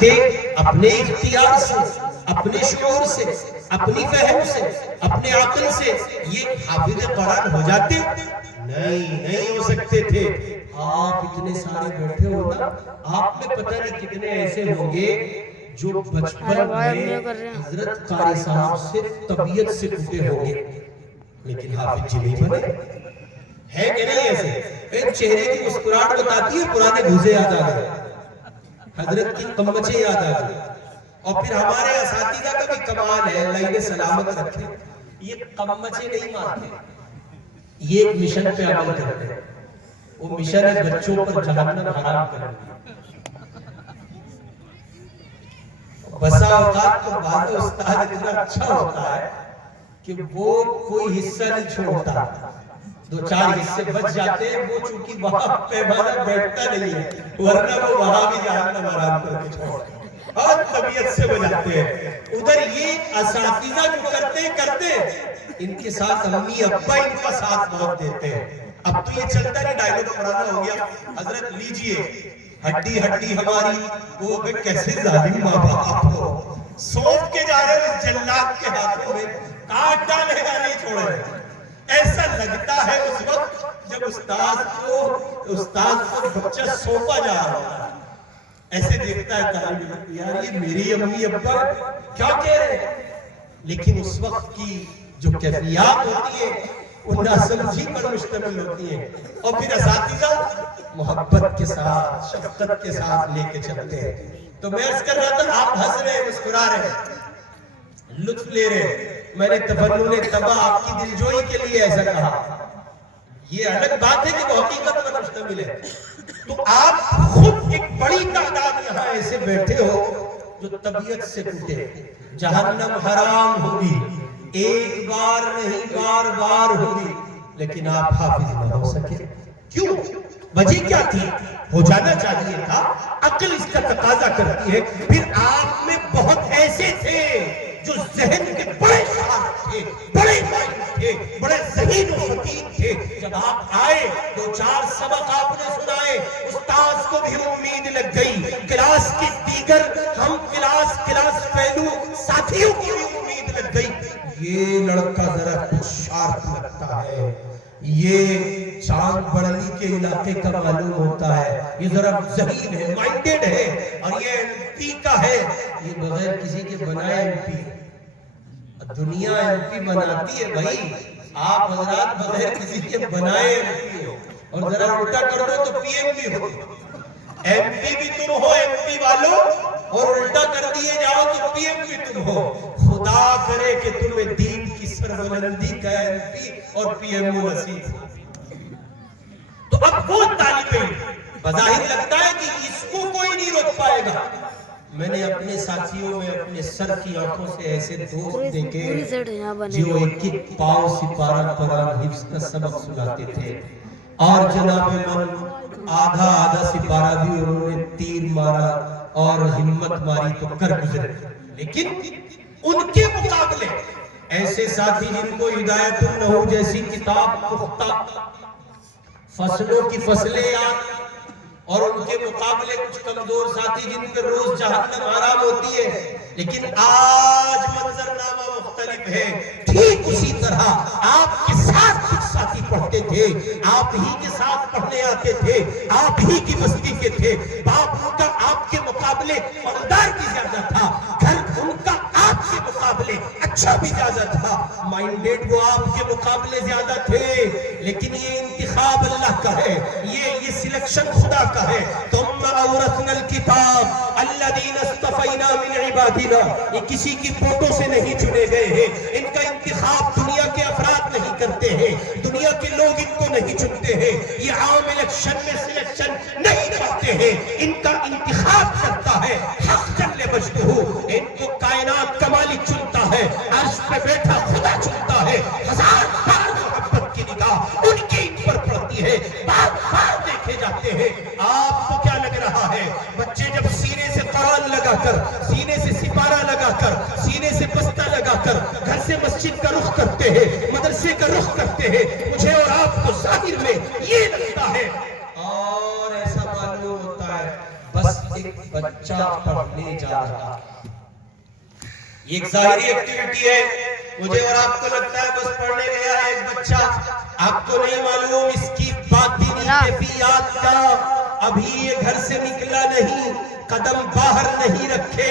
چاہتے اپنے اختیار سے، اپنے شعور سے، اپنی فہم سے، اپنے عقل سے یہ حافظ قرآن ہو جاتے؟ نہیں ہو سکتے تھے۔ آپ اتنے سارے بیٹھے ہو نا، آپ میں پتہ نہیں کتنے ایسے ہوں گے جو بچپن میں حضرت قاری صاحب سے طبیعت سے ٹوٹے ہوں گے لیکن حافظ جی نہیں بنے۔ ہے کہ نہیں ایسے؟ ایک چہرے کی مسکراہٹ بتاتی ہے پرانے گھوزے یاد آ گئے، حضرت کی قمچے یاد آ گئے۔ اور پھر ہمارے اساتذہ کا بھی کمال ہے، اللہ انہیں سلامت رکھے، یہ قمچے نہیں مارتے، یہ ایک مشن پہ عمل کرتے ہیں۔ وہ مشن ہے بچوں پر جہنم حرام کرنے۔ بسا اوقات تو بعض استاد اتنا اچھا ہوتا ہے کہ وہ کوئی حصہ نہیں چھوڑتا، دو چار حصے بچ جاتے ہیں، وہ چونکہ وہاں پیمانہ بیٹھتا نہیں ہے، ورنہ وہ وہاں بھی جہنم حرام کر کے چھوڑتا ہے اور طبیعت سے بجاتے ہیں۔ ادھر یہ اساتذہ جو کرتے ان کے ساتھ امی ابا ان کا ساتھ بہت دیتے ہیں۔ اب تو یہ چلتا ہے ڈائلوگ پرانا ہو گیا، حضرت لیجئے ہڈی ہڈی ہماری، وہ کیسے ظالم ماں باپ ہو، سونپ کے جا رہے ہیں اس جلاد کے ہاتھوں میں، کاٹ ڈالے گا نہیں چھوڑے گا۔ ایسا لگتا ہے اس وقت جب استاد کو بچہ سونپا جا رہا ہے، ایسے دیکھتا ہے طالب علم، یار یہ میری امی ابا کیا کہہ رہے ہیں؟ لیکن اس وقت کی جو کیفیات ہوتی ہے وہ ناسمجھی پر مشتمل ہوتی ہیں، اور پھر اساتذہ محبت کے ساتھ شفقت کے ساتھ لے کے چلتے ہیں۔ تو میں عرض کر رہا تھا، آپ ہنس رہے ہیں، مسکرا رہے ہیں، لطف لے رہے ہیں، میں نے تفنن طبع آپ کی دلجوئی کے لیے ایسا کہا، یہ الگ بات ہے کہ وہ حقیقت پر مشتمل ہے۔ تو آپ خود ایک بڑی تعداد یہاں ایسے بیٹھے ہو جو طبیعت سے ٹوٹے، جہنم حرام ہوگی، ایک بار نہیں بار بار ہوگی، لیکن آپ حافظ نہ ہو سکے۔ کیوں؟ وجہ کیا تھی؟ ہو جانا چاہیے تھا، عقل اس کا تقاضا کرتی ہے۔ پھر آپ میں بہت ایسے تھے جو ذہن کے بڑے شاعر تھے، بڑے مائنڈ تھے، بڑے ذہین و فقیر تھے۔ جب آپ آئے دو چار سبق آپ نے سنائے، استاذ کو بھی امید لگ گئی، کلاس کی دیگر ہم کلاس فیلو ساتھیوں کو بھی امید لگ گئی، یہ لڑکا ذرا کچھ شارپ لگتا ہے، یہ چاند بڑھنی کے علاقے کا معلوم ہوتا ہے، یہ ذرا ذہین ہے، مائنڈڈ ہے، اور یہ ایم پی کا ہے، یہ بغیر کسی کے بنائے ایم پی۔ دنیا ایم پی بناتی ہے بھائی، آپ حضرات بغیر کسی کے بنائے ایم پی ہو، اور ذرا الٹا کر دو تو پی ایم بھی ہو۔ ایم پی بھی تم ہو ایم پی والوں، اور الٹا کر دیے جاؤ تو پی ایم بھی تم ہو۔ خدا کرے کہ تمہیں دین کی سربلندی کا ایم پی اور پی ایم نصیب ہو۔ تو اب وہ طالب علم بظاہر لگتا ہے کہ اس کو کوئی نہیں روک پائے گا، میں نے اپنے ساتھیوں میں اپنے سر کی آنکھوں سے ایسے دوست دیکھے جو ایک ایک پاؤ سپارہ قرآن حفظ کا سبق سناتے تھے، اور جناب من آدھا سپارہ بھی انہوں نے تیر مارا اور ہمت ماری تو کر گزرے۔ لیکن ان کے مقابلے ایسے ساتھی جن کو ہدایت النحو جیسی کتاب پختہ، فصلوں کی فصلیں یاد، اور ان کے مقابلے کچھ کمزور ساتھی جن پر روز جہنم حرام ہوتی ہے، لیکن آج منظرنامہ مختلف ہے۔ ٹھیک اسی طرح آپ کے ساتھ کچھ ساتھی پڑھتے تھے، آپ ہی کے ساتھ پڑھنے آتے تھے، آپ ہی کی بستی کے تھے، باپ ان کا آپ کے مقابلے مالدار بھی زیادہ تھا، گھر ان کا آپ کے مقابلے اچھا بھی زیادہ تھا، مائنڈیڈ وہ آپ کے مقابلے زیادہ تھے، لیکن یہ انتخاب اللہ کا ہے، یہ سلیکشن خدا کا ہے۔ ثم اورثنا الکتاب الذین اصطفینا من عبادنا، یہ کسی کی فوٹو سے نہیں چنے گئے ہیں، ان کا انتخاب دنیا کے افراد نہیں کرتے ہیں، دنیا کے لوگ ان کو نہیں چنتے ہیں، یہ عام الیکشن میں سلیکشن نہیں کرتے ہیں، ان کا انتخاب کرتا ہے حق جل مجدہ، ان کو کائنات کا مالک چنتا ہے، عرش پہ بیٹھا خدا چنتا ہے، ہزار بار محبت کی نگاہ ان کی ان پر پڑتی ہے، بار بار دیکھے جاتے ہیں۔ آپ کو کیا لگ رہا ہے؟ بچے جب سینے سے قرآن لگا کر، سینے سے سپارہ لگا کر، سینے سے بستہ لگا کر گھر سے مسجد کا رخ کرتے ہیں، مدرسے کا رخ کرتے ہیں، مجھے اور آپ کو ظاہر میں یہ لگتا ہے اور ایسا معلوم ہوتا ہے بس ایک بچہ نماز پڑھنے جا رہا ہے. ایک ظاہری ایکٹیویٹی ہے. مجھے اور آپ کو لگتا ہے بس پڑھنے گیا ہے ایک بچہ. آپ کو نہیں معلوم اس کی باطنی کیفیات کا. ابھی یہ گھر سے نکلا نہیں, قدم باہر نہیں رکھے,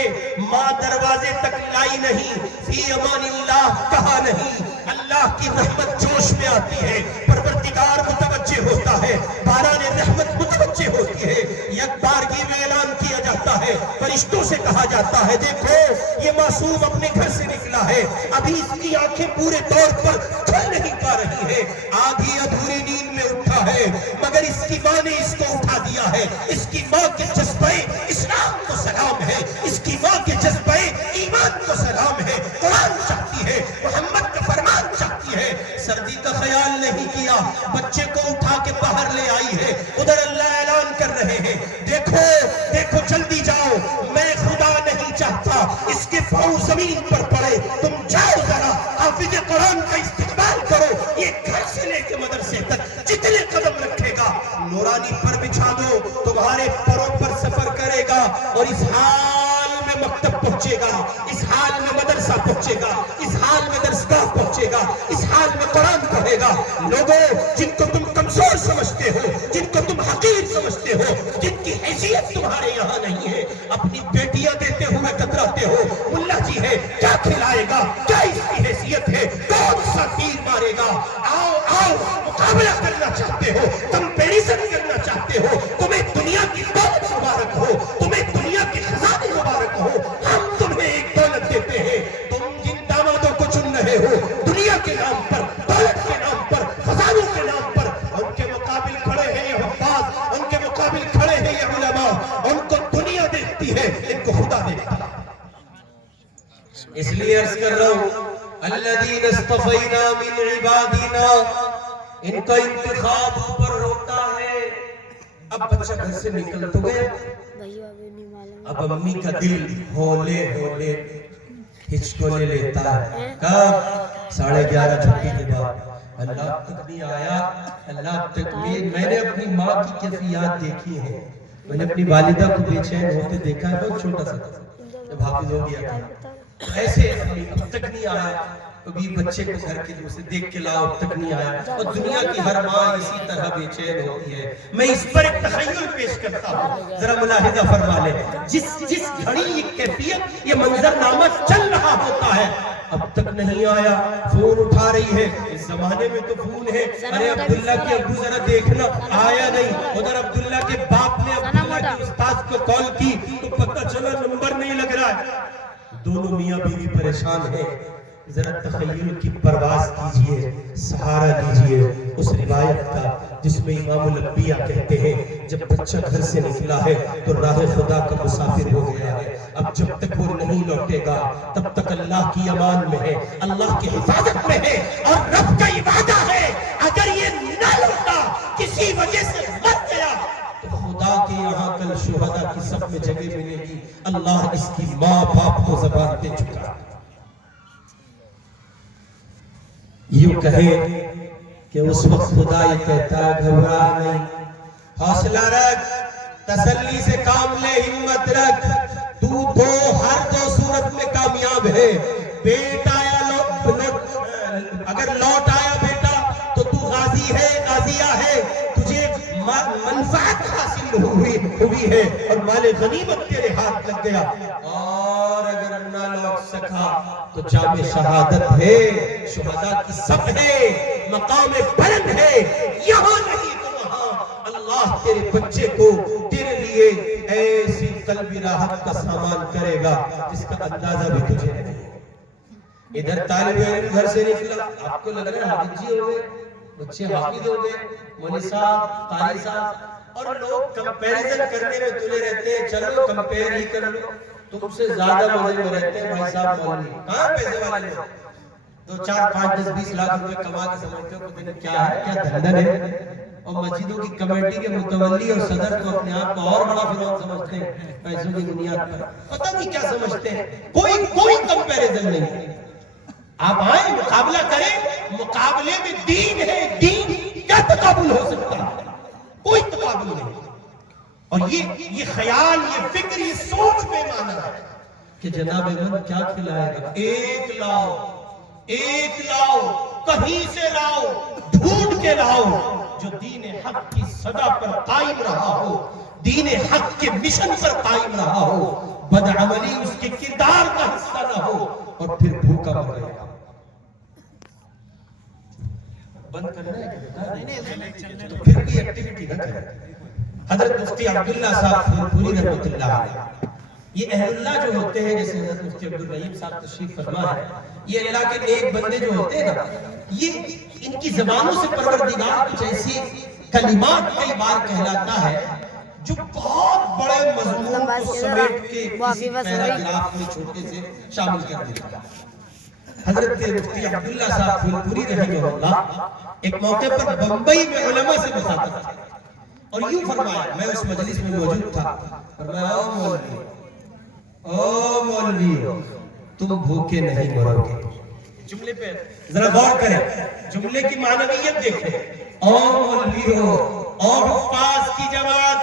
ماں دروازے تک لائی نہیں, فی امان اللہ کہا نہیں, اللہ کی رحمت جوش میں آتی ہے, پروردگار متوجہ ہوتا ہے, باران رحمت متوجہ ہوتی ہے, یک بارگی میں اعلان کیا جاتا ہے, فرشتوں سے کہا جاتا ہے دیکھو یہ معصوم اپنے گھر سے نکلا ہے, ابھی اس کی آنکھیں پورے طور پر کھل نہیں پا رہی ہے, آدھی ادھوری نیند میں اٹھا ہے, مگر اس کی ماں نے اس کو اٹھا دیا ہے. اس کی ماں کے جذبے اسلام کو سلام ہے, اس کی ماں کے جذبے ایمان کو سلام ہے, قرآن چاہتی ہے, محمد کا فرمان چاہتی ہے. سردی کا خیال نہیں کیا, بچے کو اٹھا کے باہر لے آئی ہے. ادھر اللہ اعلان کر رہے ہیں دیکھو دیکھو جلدی جاؤ, میں خدا نہیں چاہتا اس کے پاؤں زمین پر پڑے, تم جاؤ ذرا حافظ قرآن کا استقبال کرو. یہ گھر سے لے کے مدرسے تک جتنے قدم رکھے گا نورانی پر بچھا دو, تمہارے پروں پر سفر کرے گا, اور اس حال میں مکتب پہنچے گا, اس حال میں مدرسہ پہنچے گا, اس حال میں درسگاہ پہنچے گا, اس حال میں قرآن پڑھے گا. لوگوں جن کو تم کمزور سمجھتے ہو, جن کو تم حقیر سمجھتے ہو, جن کی حیثیت تمہارے یہاں نہیں ہے, اپنی بیٹیاں دیتے ہوئے کتراتے ہو, ملا جی ہے کیا کھلائے گا, کیا اس کی حیثیت ہے, کون سا تیر مارے گا. آؤ آؤ مقابلہ کرنا چاہتے ہو, کمپیریزن کرنا چاہتے ہو, تمہیں دنیا کی دولت مبارک ہو, تمہیں دنیا کے خزانے مبارک ہو, ہم تمہیں ایک دولت دیتے ہیں. تم جن دامادوں کو چن رہے ہو دنیا کے نام پر, دولت کے نام پر, خزانوں کے نام پر, ان کے مقابل کھڑے ہیں یہ حفاظ, ان کے مقابل کھڑے ہیں یہ علماء. ان کو دنیا دیکھتی ہے, ان کو خدا دیکھتا ہے. اس لیے عرض کر رہا ہوں الذین اصطفینا من عبادنا, ان کا انتخاب اوپر ہوتا ہے. اب بچہ گھر سے نکل تو گیا, اب امی کا دل ہولے ہولے ہچکولے لیتا ہے. کب 11:30 چھٹی کے بعد, اللہ تک نہیں آیا, اللہ تک میں نے اپنی ماں کی کیفیات دیکھی ہے, میں نے اپنی والدہ کو بے چین ہوتے دیکھا ہے. بہت چھوٹا سا جب حافظ ہو گیا تھا ایسے اب تک نہیں آیا. کبھی بچے کو گھر کے دوسرے دیکھ کے لاؤ, اب تک نہیں آیا. اور دنیا کی ہر ماں اسی طرح بے چین ہوتی ہے. میں اس پر ایک تخیل پیش کرتا ہوں, ذرا ملاحظہ فرما لیں. جس گھڑی یہ کیفیت, یہ منظرنامہ چل رہا ہوتا ہے, اب تک نہیں آیا, فون اٹھا رہی ہے. اس زمانے میں تو فون ہے, ارے عبداللہ کے ابو ذرا دیکھنا, آیا نہیں. ادھر عبداللہ کے باپ نے عبداللہ کے استاد کو کال کی تو پتہ چلا نمبر نہیں لگ رہا ہے. دونوں میاں بیوی پریشان ہیں. ذرا تخیل کی پرواز کیجئے, سہارا لیجئے اس روایت کا جس میں امام الانبیاء کہتے ہیں جب بچہ گھر سے نکلا ہے تو راہ خدا کا مسافر ہو گیا ہے. اب جب تک وہ نہیں لوٹے گا تب تک اللہ کی امان میں ہے, اللہ کی حفاظت میں ہے. اور رب کا وعدہ ہے اگر یہ نہ لوٹا, کسی وجہ سے مر گیا, تو خدا کے یہاں کل شہداء کی صف میں جگہ ملے گی. اللہ اس کی ماں باپ کو زبان دے چکا. یوں کہیں کہ اس وقت خدا یہ کہتا ہے گھبرا نہیں, حوصلہ رکھ, تسلی سے کام لے, ہمت رکھ, تو ہر دو صورت میں کامیاب ہے. بیٹا اگر لوٹ آیا بیٹا تو تو غازی ہے, غازیہ ہے, تجھے منفعت حاصل ہوئی ہے اور مال غنیمت تیرے ہاتھ لگ گیا. اور اگر نہ لوٹ سکا تو جام شہادت ہے, شہداء کی صف ہے, مقام بلند ہے, یہاں نہیں تو وہاں. اللہ تیرے بچے کو تیرے لیے ایسی قلبی راحت کا سامان کرے گا جس کا اندازہ بھی تجھے نہیں. ادھر طالب علم گھر سے نکلا, آپ کو لگ رہا ہے حافظ جی ہو گئے, بچے حافظ ہو گئے, مولوی صاحب, قاری صاحب, اور لوگ کمپیریزن کرنے میں تلے رہتے ہیں. چلو کمپیر ہی کر لو, تم سے زیادہ مزے میں رہتے ہیں بھائی صاحب مولوی. کہاں پیسے والے لوگ 2, 4, 5, 10, 20 لاکھ روپے کما کے سمجھتے ہو کہ کیا ہے, کیا دھندن ہے. اور مسجدوں کی کمیٹی کے متولی اور صدر کو اپنے آپ کو اور بڑا فرعون سمجھتے ہیں پیسوں کی بنیاد پر. پتہ نہیں کیا سمجھتے ہیں. کوئی کمپیریزن نہیں. آپ آئیں, مقابلہ کریں, مقابلے میں دین ہے, دین کیا تقابل ہو سکتا ہے, کوئی تقابل نہیں. اور یہ خیال، یہ فکر، یہ سوچ بے معنی ہے کہ جناب من کیا کھلائے گا؟ ایک لاؤ کہیں سے لاؤ، ڈھونڈ کے لاؤ جو دین حق کی صدا پر قائم رہا ہو، دین حق کے مشن پر قائم رہا ہو، بدعملی اس کے کردار کا حصہ نہ ہو، اور پھر بھوکا مرے گا۔ بند کرنا ہے تو پھر کوئی ایکٹیویٹی نہ کرے۔ حضرت مفتی عبداللہ صاحب پھولپوری رحمۃ اللہ علیہ، یہ اہل اللہ جو ہوتے ہیں، جیسے حضرت مفتی عبدالرحیم صاحب تشریف فرما ہے، یہ اللہ کے نیک بندے جو ہوتے ہیں نا، یہ ان کی زبانوں سے پروردگار کچھ ایسی کلمات کئی بار کہلاتا ہے جو بہت بڑے مضمون کو سمیٹ کے کسی پیراگراف میں چھوٹے سے شامل کر دیتا ہے۔ حضرت مفتی عبداللہ صاحب پھولپوری رحمہ اللہ ایک موقع پر بمبئی میں علماء سے مخاطب تھے اور یوں فرمایا، میں اس مجلس میں موجود تھا، فرمایا او مولوی تم بھوکے نہیں مرو گے۔ جملے پہ ذرا غور کریں، جملے کی معنویت دیکھیں۔ او مولوی ہو، او حفاظ کی جماعت،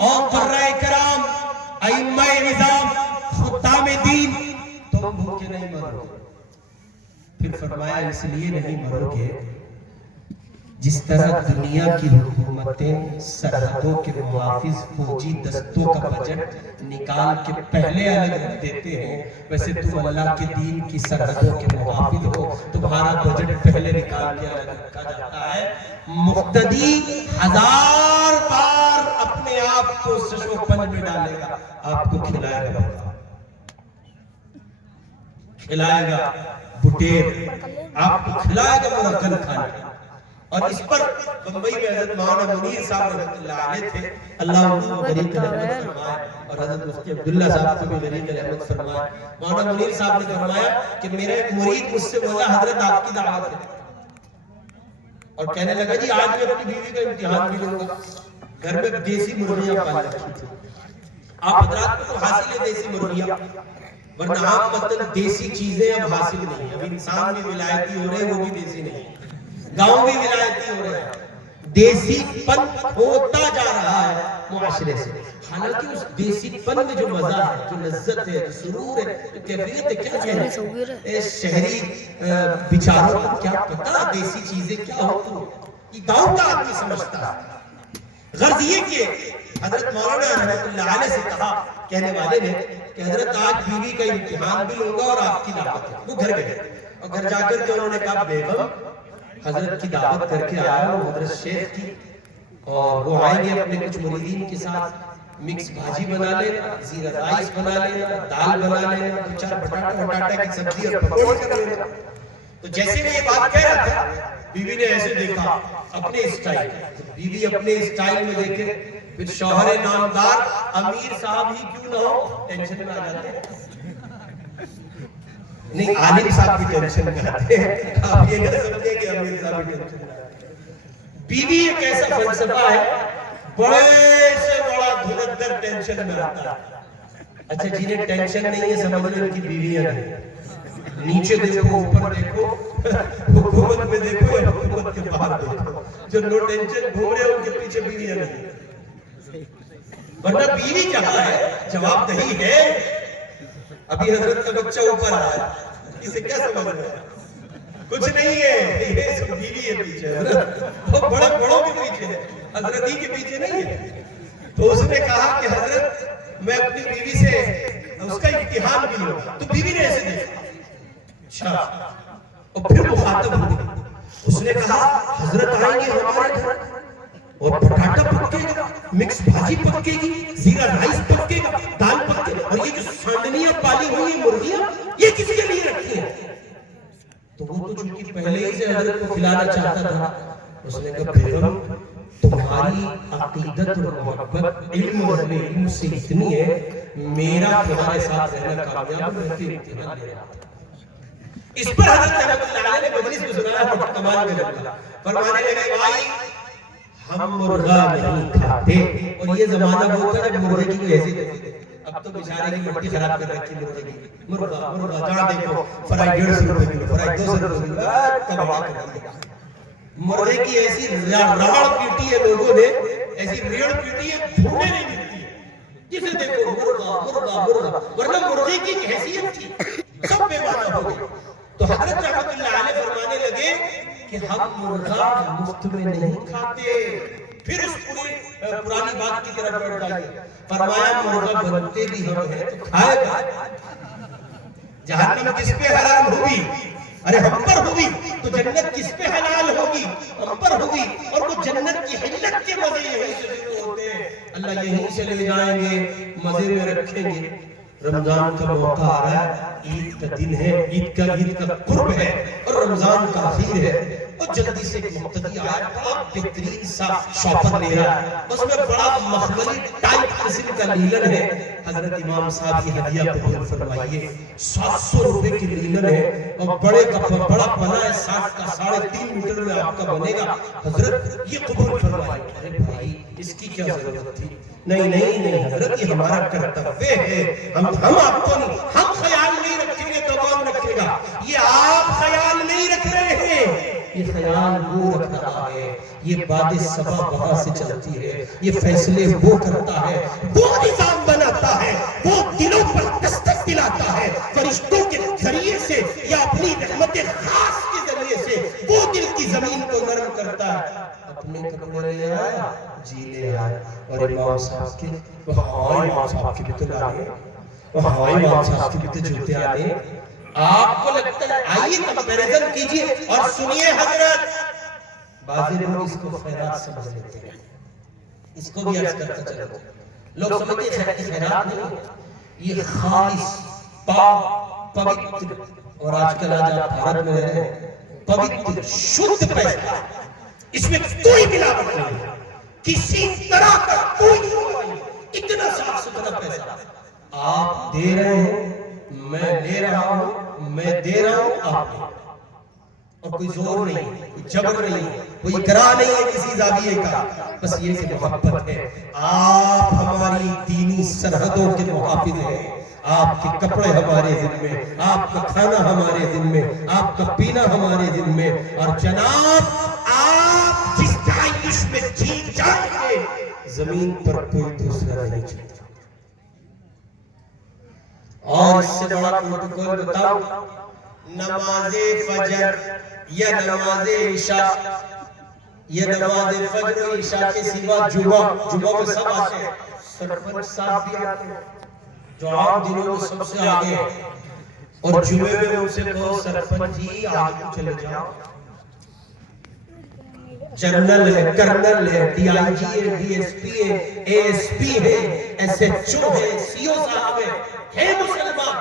او قرائے کرام، ائمہ نظام، خطام دین، تم بھوکے نہیں مرو گے۔ پھر فرمایا اس لیے نہیں مرو گے جس طرح دنیا کی حکومتیں سرحدوں کے محافظ فوجی دستوں کا بجٹ نکال کے پہلے الگ رکھ دیتے ہیں، ویسے تم اللہ کے دین کی سرحدوں کے محافظ ہو، تمہارا بجٹ پہلے نکال کے الگ رکھا جاتا ہے۔ مقتدی 1000 بار اپنے آپ کو سش و پنج میں ڈالے گا، آپ کو کھلائے گا بٹیر، آپ کو کھلائے گا مرغن کھانے۔ اور اس پر بمبئی میں حضرت مولانا منیر صاحب رحمۃ اللہ علیہ تھے، اللہ ان کو غریق رحمت فرمائے، اور حضرت مفتی عبداللہ صاحب کو بھی غریق رحمت فرمائے۔ مولانا منیر صاحب نے فرمایا کہ میرا ایک مرید مجھ سے بولا حضرت آپ کی دعوت ہے، اور کہنے لگا جی آج میں اپنی بیوی کا امتحان بھی لوں گا۔ گھر میں دیسی مرغیاں پال رکھی تھی، آپ حضرات کو حاصل ہے دیسی مرغیاں، ورنہ عام مطلب دیسی چیزیں اب حاصل نہیں ہیں۔ اب انسان بھی ولایتی ہو رہے ہیں، وہ بھی دیسی نہیں ہے، گاؤں بھی ولایتی ہو رہے ہیں، دیسی پن ہوتا جا رہا ہے معاشرے سے۔ حالانکہ اس دیسی پن میں جو مزہ ہے، جو لذت ہے، جو سرور ہے، جو کیفیت ہے، کیا کہنا شہری بیچاروں کو کیا پتا دیسی چیزیں کیا ہوتی ہیں، یہ گاؤں کا آدمی سمجھتا ہے۔ غرض یہ کہ حضرت مولانا رحمۃ اللہ علیہ سے کہا کہنے والے نے کہ حضرت آج بیوی کا امتحان بھی لوں گا اور آپ کی دعوت ہے۔ وہ گھر گئے اور گھر جا کر کے انہوں نے کہا بیگم حضرت کی دعوت کر کے آیا ہوں حضرت شیخ کی، اور وہ آئیں گے اپنے کچھ مریدین کے ساتھ، مکس بھاجی بنا لینا، زیرہ رائس بنا لینا، دال بنا لینا، 2-4 بٹاٹا کی سبزی اور پکوڑے کر لینا۔ تو جیسے میں یہ بات کہہ رہا تھا، بیوی نے ایسے دیکھا اپنے اسٹائل، بیوی اپنے اسٹائل میں دیکھے، پھر شوہر نامدار امیر صاحب ہی کیوں نہ ہو ٹینشن میں آ جاتے ہیں۔ نہیں، عالم صاحب بھی ٹینشن میں آتے ہیں، آپ یہ نہ سمجھیں کہ امیر صاحب بھی ٹینشن میں آتے ہیں۔ بیوی ایک ایسا فلسفہ ہے، بڑے سے بڑا دھلندر ٹینشن میں آتا ہے۔ اچھا جنہیں ٹینشن نہیں ہے سمجھ لیں ان کی بیویاں نہیں، نیچے دیکھو اوپر دیکھو، حکومت میں دیکھو یا حکومت کے باہر دیکھو، جو نو ٹینشن گھوم رہے ہیں ان کے پیچھے بیویاں نہیں، ورنہ بیوی جہاں ہے جواب دہی ہے۔ ابھی حضرت کا بچہ اوپر آیا، اسے کیا سمجھ رہا ہے؟ کچھ نہیں ہے، یہ سب بیوی ہے پیچھے، وہ بڑے بڑوں کے پیچھے ہے، حضرت ہی کے پیچھے نہیں ہے۔ تو اس نے کہا کہ حضرت میں اپنی بیوی سے اس کا امتحان بھی لوں، تو بیوی نے ایسے دیکھا، اچھا، اور پھر مخاطب ہو گئی۔ اس نے کہا حضرت آئیں گے ہمارے گھر اور پٹاٹا پکے گا، مکس بھاجی پکے گی، زیرہ رائس پکے گا، دال پکے گا، اور یہ جو سانڈنیاں پالی ہوئی مرغیاں یہ کس کے لیے رکھی ہیں؟ تو وہ تو چونکہ پہلے ہی سے حضرت کو کھلانا چاہتا تھا۔ اس نے کہا بیگم تمہاری عقیدت اور محبت علم اور علم سے اتنی ہے، میرا تمہارے ساتھ رہنا کامیاب رہتے امتحان لے رہا تھا۔ اس پر حضرت رحمت اللہ علیہ نے مجلس میں سنایا اور کمال میں لگا، فرمانے لگے بھائی ہم مرغا نہیں کھاتے، اور یہ زمانہ وہ تھا جب مرغے کی کوئی حیثیت دیتے تھے، اب تو بیچارے کی مٹی خراب کر رکھی مرغے کی، مرغا جہاں دیکھو فرائی 150 روپے کلو، فرائی 200 روپے کلو، کباڑا کر دیا۔ مرغے کی ایسی راڑ پیٹی ہے لوگوں نے، ایسی ریڑھ پیٹی ہے ڈھونڈنے نہیں ملتی ہے، جسے دیکھو مرغا مرغا مرغا، ورنہ مرغے کی ایک حیثیت تھی، سب بے معنی ہو گئے۔ تو حضرت رحمت اللہ علیہ فرمانے لگے کہ ہم مرغا مفت میں نہیں کھاتے۔ پھر اس پرانی بات کی طرف لوٹ جائیے، فرمایا مرغا بنتے بھی ہم ہیں تو کھائے گا، جہنم کس پہ حرام ہوگی؟ ارے ہم پر ہوگی، تو جنت کس پہ حلال ہوگی؟ ہم پر ہوگی، اور وہ جنت کی حلت کے مزے یہیں سے شروع ہوتے ہیں، اللہ یہیں سے لے جائیں گے، مزے میں رکھیں گے۔ رمضان کا موقع آ رہا ہے، عید کا دن ہے، عید کا قرب ہے، اور رمضان کا اخیر ہے، اور جلدی سے ایک مقتدی آیا، بڑا بہترین سا شاپر لے رہا، اس میں بڑا مخملی ٹائپ قسم کا لیلن ہے۔ حضرت امام صاحب کی ہدیہ قبول فرمائیے، 700 روپے کی لیلن ہے، اور بڑا پنا ہے، 7 کا 3.5 میٹر میں آپ کا بنے گا، حضرت یہ قبول فرمائیے۔ ارے بھائی اس کی کیا ضرورت تھی؟ نہیں حضرت، یہ ہمارا کرتویہ ہے، ہم آپ کو نہیں، ہم خیال نہیں رکھیں گے تو کون رکھے گا؟ یہ آپ خیال نہیں رکھ رہے ہیں، یہ خیال وہ رکھ رہا ہے، یہ باد صبا وہاں سے چلتی ہے، یہ فیصلے وہ کرتا ہے، وہ نظام بناتا ہے، وہ دلوں پر دستک دلاتا ہے، فرشتوں کے ذریعے سے یا اپنی رحمت خاص کے ذریعے سے وہ دل کی زمین کو نرم کرتا ہے۔ اپنے کپڑے لے آیا، جی لے آیا، اور امام صاحب کے امام صاحب کے بھی تو لائے، امام صاحب کے بھی تو جوتے آنے، آپ کو لگتا ہے؟ آئیے کمپیریزن کیجئے اور سنیے حضرت، بعض لوگ اس کو خیرات سمجھ لیتے ہیں، اس کو بھی عرض کرتا چلو، لوگ سمجھتے ہیں خیرات نہیں، یہ خالص پاک پوتر، اور آج کل آج آپ بھارت میں رہے ہیں، پوتر شدھ پیسہ، اس میں کوئی ملاوٹ نہیں، کسی طرح کا کوئی نہیں، اتنا صاف ستھرا پیسہ آپ دے رہے ہیں، میں لے رہا ہوں، میں دے رہا ہوں آپ نے، اور کوئی زور نہیں، کوئی جبر نہیں، کوئی اکراہ نہیں ہے کسی زاویے کا، بس یہ کہ محبت ہے۔ آپ ہماری دینی سرحدوں کے محافظ ہیں، آپ کے کپڑے ہمارے ذمہ، آپ کا کھانا ہمارے ذمہ، آپ کا پینا ہمارے ذمہ، اور جناب آپ جس تعیش میں جی جائیں گے زمین پر کوئی دوسرا نہیں چلتا۔ اور اس سے بڑا پروٹوکول بتاؤ، نماز فجر یا نماز عشاء، یا نماز فجر و عشاء کے سوا جمعہ میں سب آتے ہیں، سرپنچ صاحب بھی آتے ہیں جو عام دنوں میں سب سے آگے ہیں، اور جمعے میں ان سے کہو سرپنچ جی آگے چلے جاؤ، جنرل ہے، کرنل ہے، ڈی آئی جی ہے، ڈی ایس پی ہے، اے ایس پی ہے، ایس ایچ او ہے، سی او صاحب ہے مسلمان،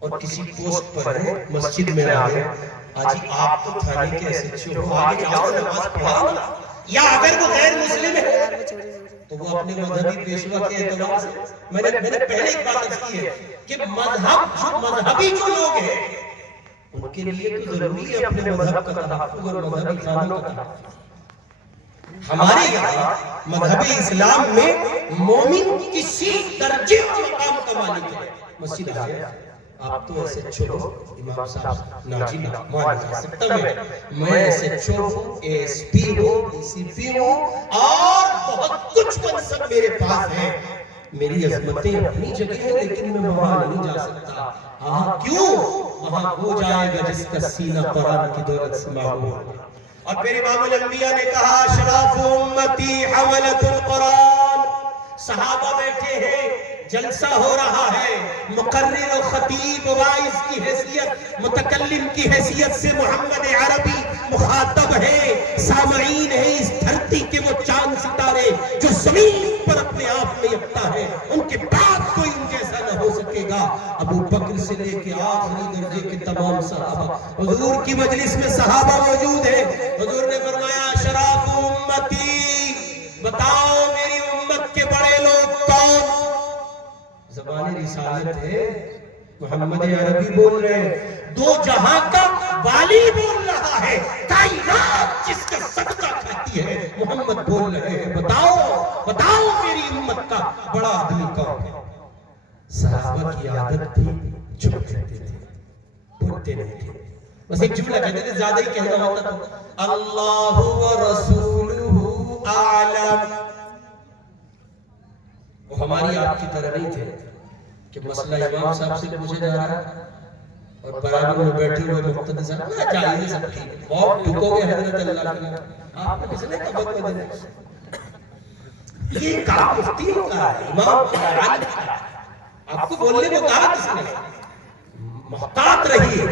اور کسی پوسٹ پر ہے، مسجد میں آگے آجی آپ تو تھانے کے ایس ایچ او آگے جاؤ نماز پڑھاؤ، یا اگر وہ غیر مسلم ہے تو وہ اپنے مذہبی پیشوا کے اعتبار سے، میں نے پہلے ایک بات عرض کی ہے کہ مذہبی جو لوگ ہیں ان کے لیے تو ضروری ہے اپنے مذہب کا تحفظ اور مذہبی قانون کا تحفظ۔ ہمارے یہاں مذہب اسلام میں مومن کسی درجے اور مقام کا مالک ہے، مسجد آگے آپ تو ایسے چھو امام صاحب ناجی مان جا سکتا میں ایسے چھو ہوں، اے ایس پی ہوں، ڈی سی پی ہوں، اور بہت کچھ منصب میرے پاس ہے، میری عظمتیں اپنی جگہ ہیں، لیکن میں وہاں نہیں جا سکتا۔ ہاں کیوں؟ وہاں وہ جائے گا جس کا سینہ قرآن کی دولت سے معمول ہے۔ اور پھر امام الانبیاء نے کہا اشراف امتی حملت القرآن، صحابہ بیٹھے ہیں، جلسہ ہو رہا ہے، مقرر و خطیب وائز کی حیثیت، متکلم کی حیثیت سے محمد عربی مخاطب ہے، سامعین ہے اس دھرتی کے وہ چاند ستارے جو زمین پر اپنے آپ میں یکتا ہے، ان کے بعد کوئی ان جیسا نہ ہو سکے گا۔ ابو بکر سے لے کے آخری درجے کے تمام صحابہ، حضور کی مجلس میں صحابہ موجود ہیں، حضور نے فرمایا اشراف امتی، بتاؤ میری امت کے بڑے لوگ کون؟ زبان رسالت ہے، محمد عربی بول رہے ہیں، دو جہاں کا والی بول رہا ہے، کائنات جس کا صدقہ کھاتی ہے، محمد بول رہے ہیں، بتاؤ میری امت کا بڑا آدمی کون ہے؟ صحابہ کی عادت تھی چپ کہتے تھے، بولتے نہیں تھے، بس ایک جملہ کہتے تھے، زیادہ ہی کہنا ہوتا تھا، اللہ و رسولہ اعلم. وہ ہماری آپ کی طرح نہیں تھے کہ مسئلہ امام صاحب سے پوچھا جا رہا ہے اور برابر میں بیٹھے ہوئے مقتدی صاحب نہ چاہیے سب ٹھیک بہت ٹھکو گے حضرت اللہ کے آپ نے کس نے قبط میں دینے. یہ کام مفتیوں کا ہے، امام کا عالم کا. آپ کو بولنے کو کہا کس نے؟ محتاط رہیے.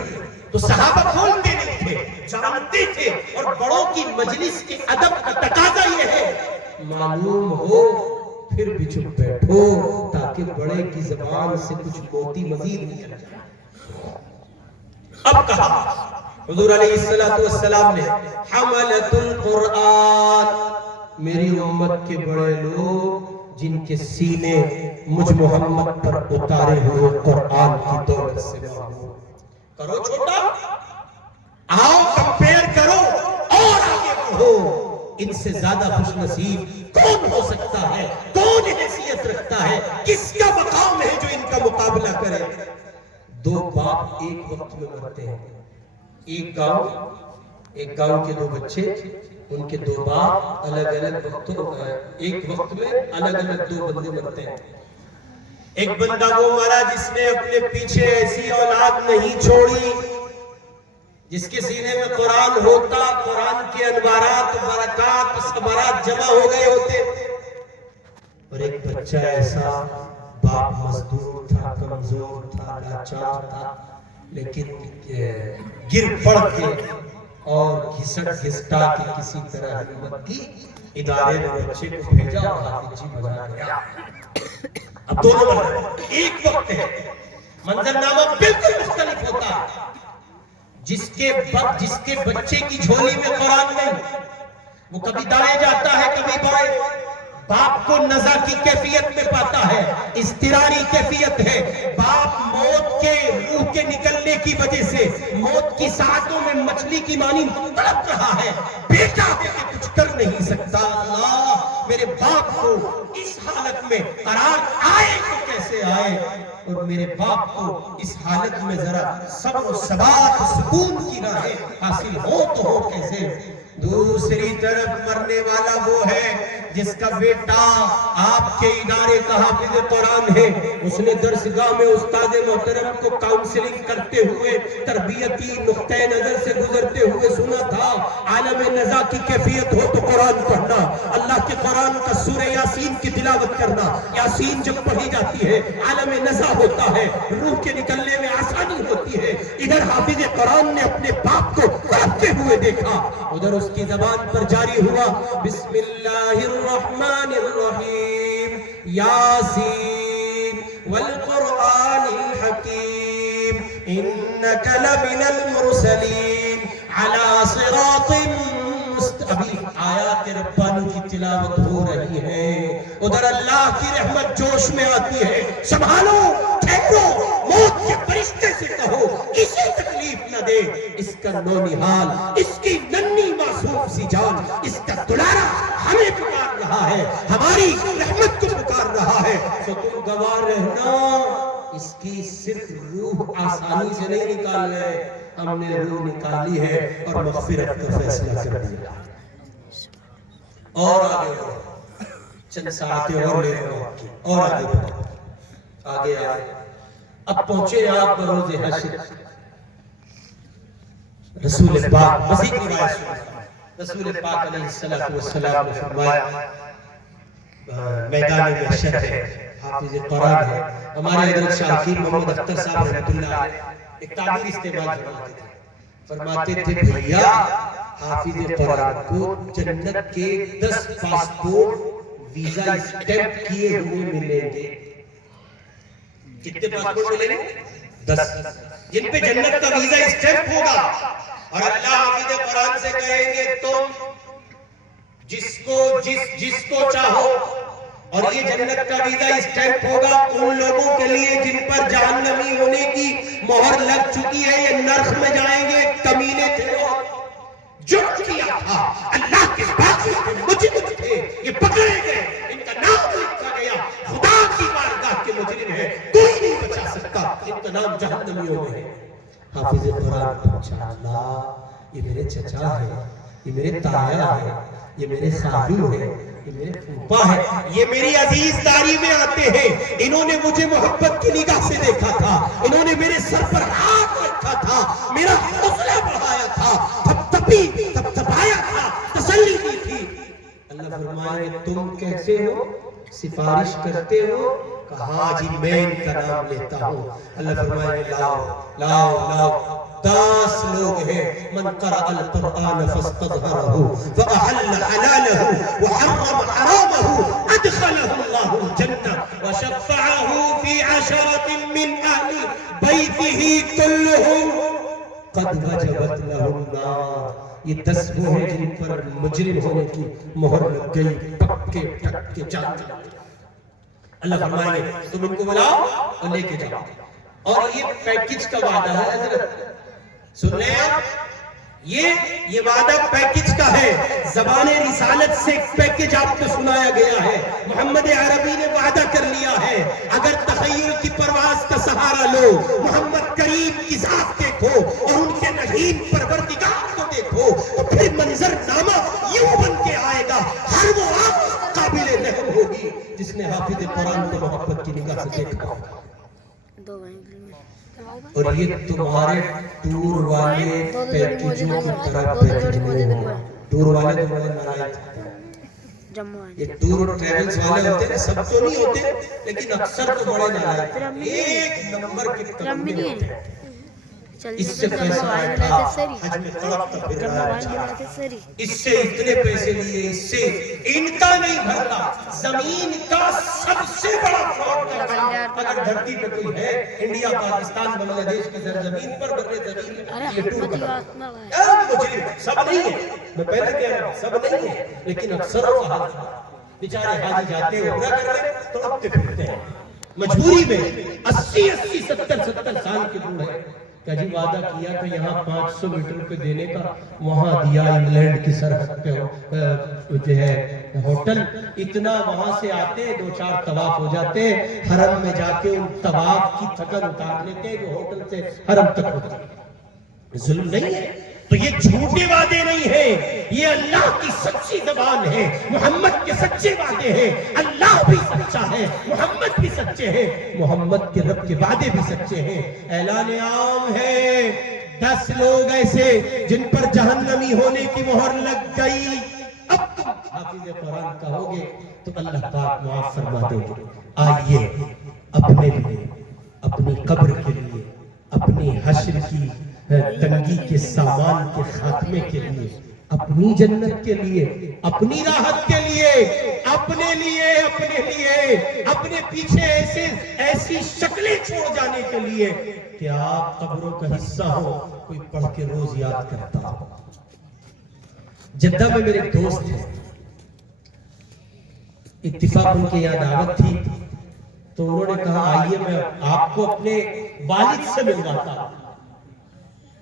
تو صحابہ کھولتے نہیں تھے، جانتے تھے. اور بڑوں کی مجلس کے ادب کا تقاضا یہ ہے معلوم ہو پھر بھی چپ بیٹھو تاکہ بڑے کی زبان سے کچھ موتی مزید نکل جائے. اب کہا حضور علیہ السلام نے حملۃ القرآن، میری امت کے بڑے لوگ جن کے سینے مجھ محمد پر اتارے ہوئے قرآن کی دولت سے معمور. کرو چھوٹا، آؤ کمپیر کرو اور آگے بڑھو. ان سے زیادہ خوش نصیب کون ہو سکتا ہے؟ کون حیثیت رکھتا ہے؟ کس کا مقام ہے جو ان کا مقابلہ کرے؟ دو باپ ایک وقت میں مرتے ہیں. ایک گاؤں کے دو بچے، ان کے دو باپ الگ الگ وقتوں ایک وقت میں الگ الگ دو بندے مرتے ہیں. ایک بندہ وہ مرا جس نے اپنے پیچھے ایسی اولاد نہیں چھوڑی جس کے سینے میں قرآن ہوتا، قرآن کے انوارات برکات ثمرات جمع ہو گئے ہوتے. اور ایک بچہ ایسا باپ مزدور تھا، کمزور تھا، لاچار تھا، لیکن گر پڑ کے اور گھسٹ گھسٹا کے کسی طرح ہمت کی ادارے میں بچے کو بھیجا اور حافظ جی بنا گیا. اب دونوں ایک وقت ہے، منظرنامہ بالکل مختلف ہوتا ہے. جس کے بچے کی جھولی میں قرآن نہیں، وہ کبھی دائیں جاتا ہے کبھی بائیں. باپ کو نزا کی کیفیت میں پاتا ہے، اضطراری کیفیت ہے. باپ موت کے روح کے نکلنے کی وجہ سے موت کی ساعتوں میں مچھلی کی مانند تڑپ رہا ہے. بیٹا ہے کہ کچھ کر نہیں سکتا. اللہ میرے باپ کو اس حالت میں قرار آئے تو کیسے آئے، اور میرے باپ کو اس حالت میں ذرا صبر و ثبات و سکون کی راہیں حاصل ہو تو ہو کیسے. دوسری طرف مرنے والا وہ ہے جس کا بیٹا آپ کے ادارے کا حافظ قرآن ہے. اس نے درسگاہ میں استاد محترم کو کاؤنسلنگ کرتے ہوئے تربیتی نقطہ نظر سے گزرتے ہوئے سنا تھا عالم نزا کی کیفیت ہو تو قرآن پڑھنا، اللہ کے قرآن کا سورہ یاسین کی تلاوت کرنا. یاسین جب پڑھی جاتی ہے عالم نزا ہوتا ہے، روح کے نکلنے میں آسانی ہوتی ہے. ادھر حافظ قرآن نے اپنے باپ کو تڑپتے ہوئے دیکھا، ادھر اس کی زبان پر جاری ہوا بسم اللہ الرحمن الرحیم یاسین والقرآن الحکیم انک لمن المرسلین علی صراط ابھی آیات ربانی کی تلاوت ہو رہی ہے. ادھر اللہ کی رحمت جوش میں آتی ہے. سنبھالو، ٹھہرو، موت کے فرشتے سے کہو کسی تکلیف نہ دے. اس کا نونہال، اس کی ننھی معصوم سی جان، اس کا دلارا ہمیں پکار رہا ہے، ہماری رحمت کو پکار رہا ہے. تو تم گواہ رہنا، اس کی صرف روح آسانی سے نہیں نکال رہے، ہم نے روح نکالی ہے اور مغفرت کا فیصلہ کر دیا. اور آگے بڑھو، چند ساعتیں اور لے رہے ہو، اور آگے بڑھو، آگے آگے. اب پہنچے آپ بروز حشر. رسول پاک مزید روایت سنیں. رسول پاک علیہ السلام نے فرمایا میدان محشر ہے، حافظ قرآن ہے. ہمارے حضرت شاکر محمد اختر صاحب رحمۃ اللہ علیہ ایک تعبیر استعمال فرماتے تھے. فرماتے تھے بھیا حافظ قرآن کو جنت کے 10 پاسپورٹ ویزا اسٹیمپ کیے ہوئے ملیں گے. کتنے پاسپورٹ ملیں گے؟ 10، جن پہ جنت کا ویزا اسٹیمپ ہوگا. اور اللہ حافظ قرآن سے کہیں گے تم جس کو چاہو، اور یہ جنت کا ویزا اسٹیمپ ہوگا ان لوگوں کے لیے جن پر جہنمی ہونے کی مہر لگ چکی ہے. یہ نرخ میں جائیں گے، کمینے تھے، جرم کیا تھا، اللہ کے باقی مجرم تھے، یہ پکڑے گئے، ان کا نام لکھا گیا، خدا کی بارگاہ کے مجرم ہے، کوئی نہیں بچا سکتا، ان کا نام جہنمیوں میں ہے. حافظ قرآن پوچھا اللہ یہ میرے چچا ہے، یہ میرے تایا ہے، یہ میرے خالو ہے، یہ میرے پھوپا ہے، یہ میری عزیز داری میں آتے ہیں، انہوں نے مجھے محبت کی نگاہ سے دیکھا تھا، انہوں نے میرے سر پر ہاتھ رکھا تھا، میرا حوصلہ بڑھایا تھا، تھپایا تھا، تسلی دی تھی۔ اللہ فرمائے تم کیسے ہو؟ سفارش کرتے ہو؟ کہا جی میں ان کا نام لیتا ہوں۔ اللہ فرمائے لاؤ 10 لوگ ہیں، من قرأ القرآن فاستظهره فأحل حلاله وحرم حرامه أدخله الله الجنة وشفعه في 10 من أهل بيته كلهم قد وجبت له النار۔ یہ 10 وہ ہیں جن پر مجرم ہونے کی مہر لگ گئی، پکے ٹکے جان۔ اللہ فرمائے تم ان کو بلاؤ اور لے کے جاؤ۔ اور یہ پیکج کا وعدہ ہے حضرت، سن رہے ہیں آپ؟ یہ وعدہ پیکج کا ہے۔ زبان رسالت سے ایک پیکج آپ کو سنایا گیا ہے۔ محمد عربی نے وعدہ کر لیا ہے، اگر تخیل کی پرواز کا سہارا لو، محمد کریم کی ذات دیکھو اور ان کے نحیم پروردگار کو دیکھو، تو پھر منظر نامہ یوں بن کے آئے گا، ہر وہ آنکھ قابل رحم ہوگی جس نے حافظ قرآن کو محبت کی نگاہ سے دیکھا ہوگا۔ اور یہ تمہارے ٹور والے پیکجوں کی طرح پیکج نہیں ہو۔ ٹور والے تمہارے نارائج ہیں، یہ ٹور اور ٹریولز والے ہوتے ہیں، سب تو نہیں ہوتے لیکن اکثر تو بڑے نارائج ہیں، ایک نمبر کے کمینے ہوتے ہیں۔ اس سے پیسہ آیا تھا، حج میں تڑپتا پھر رہا ہے، اس سے اتنے پیسے لیے، اس سے ان کا نہیں بھرتا، زمین کا سب سے بڑا فراڈ کرتا۔ اگر دھرتی پہ کوئی ہے انڈیا، پاکستان، بنگلہ دیش کی زمین پر بڑے زمین یہ ٹور کرتا ہے۔ سب نہیں ہے، میں پہلے کہہ رہا ہوں سب نہیں ہے، لیکن اکثر و حال بیچارے حاجی جاتے ہیں عمرہ کرنے، تڑپتے پھرتے ہیں مجبوری میں۔ 80 70 سال کے بوڑھے کہ جی وعدہ کیا کہ یہاں 500 میٹر پہ دینے کا، وہاں دیا انگلینڈ کی سرحد پہ جو ہے ہوٹل، اتنا وہاں سے آتے 2-4 طواف ہو جاتے، حرم میں جا کے ان طواف کی تھکن اتار لیتے جو ہوٹل سے حرم تک ہوتا۔ ظلم نہیں ہے تو یہ جھوٹے وعدے نہیں ہیں، یہ اللہ کی سچی زبان ہے، محمد کے سچے وعدے ہیں۔ اللہ بھی سچا ہے، محمد بھی سچے ہیں، محمد کے رب کے وعدے بھی سچے ہیں۔ اعلان عام ہے، 10 لوگ ایسے جن پر جہنمی ہونے کی مہر لگ گئی، اب تم حافظ قرآن کہو گے تو اللہ پاک معاف فرما دیں گے۔ آئیے اپنے لیے، اپنی قبر کے لیے، اپنی حشر کی تنگی کے سامان کے خاتمے کے لیے، اپنی جنت کے لیے، اپنی راحت کے لیے، اپنے لیے، اپنے پیچھے ایسی شکلیں چھوڑ جانے کے لیے کہ آپ قبروں کا حصہ ہو، کوئی پڑھ کے روز یاد کرتا ہو۔ جدہ میں میرے دوست ہیں، اتفاق ان کے یہاں دعوت تھی تو انہوں نے کہا آئیے میں آپ کو اپنے والد سے ملواتا ہوں۔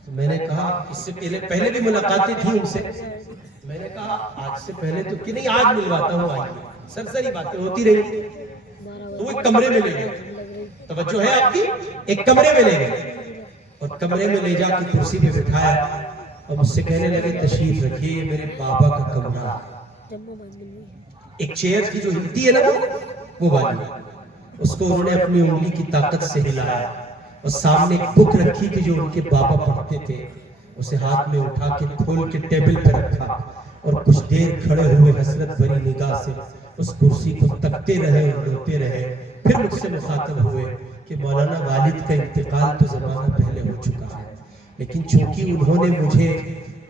میں نے کہا اس سے پہلے بھی ملاقاتیں تھی ان سے، میں نے کہا آج سے پہلے تو کہ نہیں آج ملواتا ہوں، آئیے۔ سرسری باتیں ہوتی رہی تو وہ ایک کمرے میں لے گئے، توجہ ہے آپ کی، ایک کمرے میں لے گئے اور کمرے میں لے جا کے کرسی پہ بٹھایا اور مجھ سے کہنے لگے تشریف رکھیے، یہ میرے بابا کا کمرہ ہے۔ ایک چیئر تھی جو ہلتی ہے نا وہ والی، اس کو انہوں نے اپنی انگلی کی طاقت سے ہلایا اور سامنے ایک بک رکھی تھی جو ان کے بابا پڑھتے تھے، اسے ہاتھ میں اٹھا کے کھول کے ٹیبل پہ رکھا اور کچھ دیر کھڑے ہوئے حسرت بھری نگاہ سے اس کرسی کو تکتے رہے اور روتے رہے۔ پھر مجھ سے مخاطب ہوئے کہ مولانا والد کا انتقال تو زمانہ پہلے ہو چکا ہے، لیکن چونکہ انہوں نے مجھے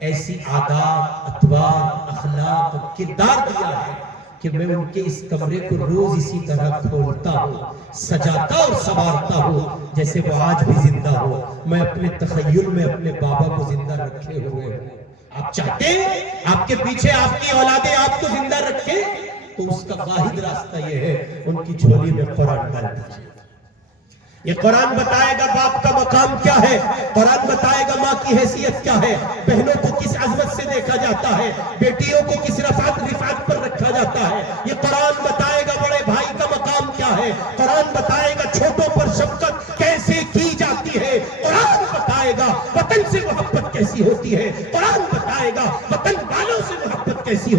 ایسی عادات، اطوار، اخلاق اور کردار دیا ہے کہ میں ان کے اس کمرے کو روز اسی طرح کھولتا ہوں، سجاتا اور سنوارتا ہوں جیسے وہ آج بھی زندہ ہو۔ میں اپنے تخیل میں اپنے بابا کو زندہ رکھے ہوئے ہوں۔ آپ چاہتے ہیں آپ کے پیچھے آپ کی اولادیں آپ کو زندہ رکھیں تو اس کا واحد راستہ یہ ہے ان کی جھولی میں قرآن ڈال دیجیے۔ یہ قرآن بتائے گا باپ کا مقام کیا ہے، قرآن بتائے گا ماں کی حیثیت کیا ہے، بہنوں کو کس عظمت سے دیکھا جاتا ہے، بیٹیوں کو کس رفعت پر رکھا جاتا ہے۔ یہ قرآن بتائے گا بڑے بھائی کا مقام کیا ہے، قرآن بتائے گا چھوٹوں پر شفقت کیسے کی جاتی ہے، قرآن بتائے گا وطن سے محبت کیسی ہوتی ہے، قرآن بتائے گا وطن والوں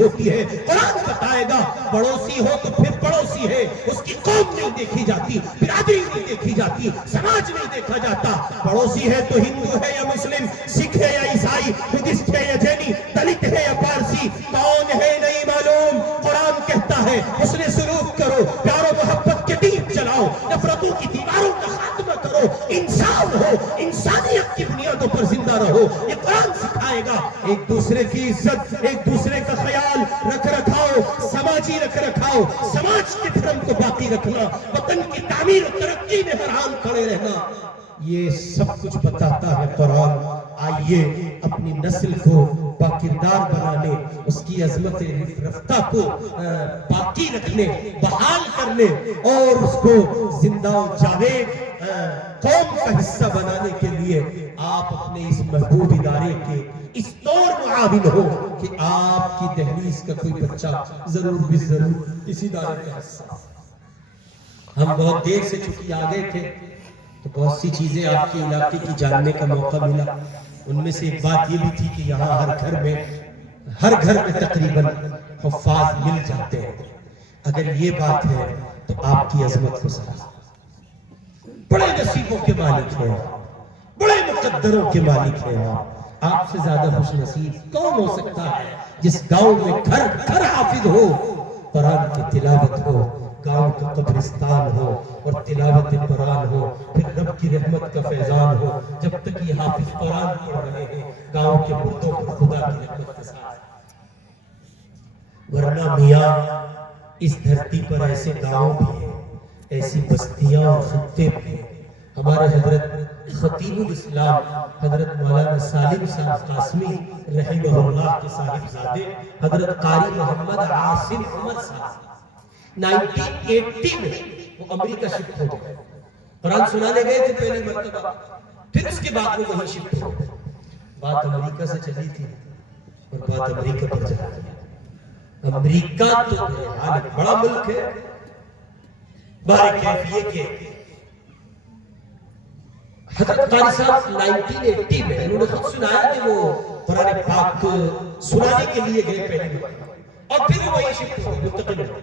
ہوتی ہے. قرآن بتائے گا پڑوسی ہو تو پھر پڑوسی ہے، اس کی قوم نہیں دیکھی جاتی، برادری نہیں دیکھی جاتی، سماج نہیں دیکھا جاتا. پڑوسی ہے تو ہندو ہے یا مسلم، سکھ ہے یا عیسائی، بدھسٹ ہے یا جینی، دلت ہے یا پارسی، کون ہے نہیں معلوم. قرآن کہتا ہے اس نے سلوک کرو، پیار و محبت کے دین چلاؤ، نفرتوں کی دیواروں کا خاتمہ کرو، انسان ہو، انسانیت کی بنیادوں پر زندہ رہو. یہ قرآن سکھائے گا ایک دوسرے کی عزت، ایک دوسرے کا خیال رکھ رکھاؤ، سماجی رکھ رکھاؤ، سماج کے دھرم کو باقی رکھنا، وطن کی تعمیر و ترقی میں ہر حال کھڑے رہنا، یہ سب کچھ بتاتا ہے قرآن. آئیے اپنی نسل کو باکردار بنانے، اس کی عظمت رفتہ کو باقی رکھنے، بحال کرنے اور اس کو زندہ و جاوید قوم کا حصہ بنانے کے لیے آپ اپنے اس محبوب ادارے کے اس طور معاون ہو کہ آپ کی دہلیز کا کوئی بچہ ضرور بھی ضرور اس ادارے کا حصہ. ہم بہت دیر سے چونکہ آگے تھے تو بہت سی چیزیں آپ کے علاقے کی جاننے کا موقع ملا. ان میں سے ایک بات یہ بھی تھی کہ یہاں ہر گھر میں تقریباً حفاظ مل جاتے ہیں. اگر یہ بات ہے تو آپ کی عظمت کو سمجھیں. بڑے نصیبوں کے مالک ہیں، بڑے مقدروں کے مالک ہیں. آپ سے زیادہ خوش نصیب کون ہو سکتا ہے جس گاؤں میں گھر حافظ ہو، قرآن کی تلاوت ہو، گاؤں کا قبرستان ہو اور تلاوت قرآن ہو، پھر رب کی رحمت کا فیضان ہو. جب تک یہ حافظ قرآن پڑھ رہے ہیں گاؤں کے مردوں پر خدا کی رحمت کا سایہ. ورنہ میاں اس دھرتی پر ایسے گاؤں بھی ہیں، ایسی بستیاں اور خطے بھی ہیں. ہمارے حضرت خطیب الاسلام حضرت مولانا سالم صاحب قاسمی رحمہ اللہ کے صاحبزادے حضرت قاری محمد عاصم عمر صاحب 1980 میں وہ امریکہ شفٹ ہو گئے. قرآن سنانے گئے تھے پہلی مرتبہ، پھر اس کے بعد وہ وہیں شفٹ ہو گئے. بات امریکہ سے چلی تھی اور بات امریکہ پر چلا گئی. امریکہ تو بڑا ملک ہے، بارے کیفیے کے حضرت قاری صاحب 1980 میں انہوں نے خود سنایا کہ وہ قرآن پاک سنانے کے لیے گئے پہلی بار اور پھر وہ وہیں شفٹ ہو گئے مستقل ہو.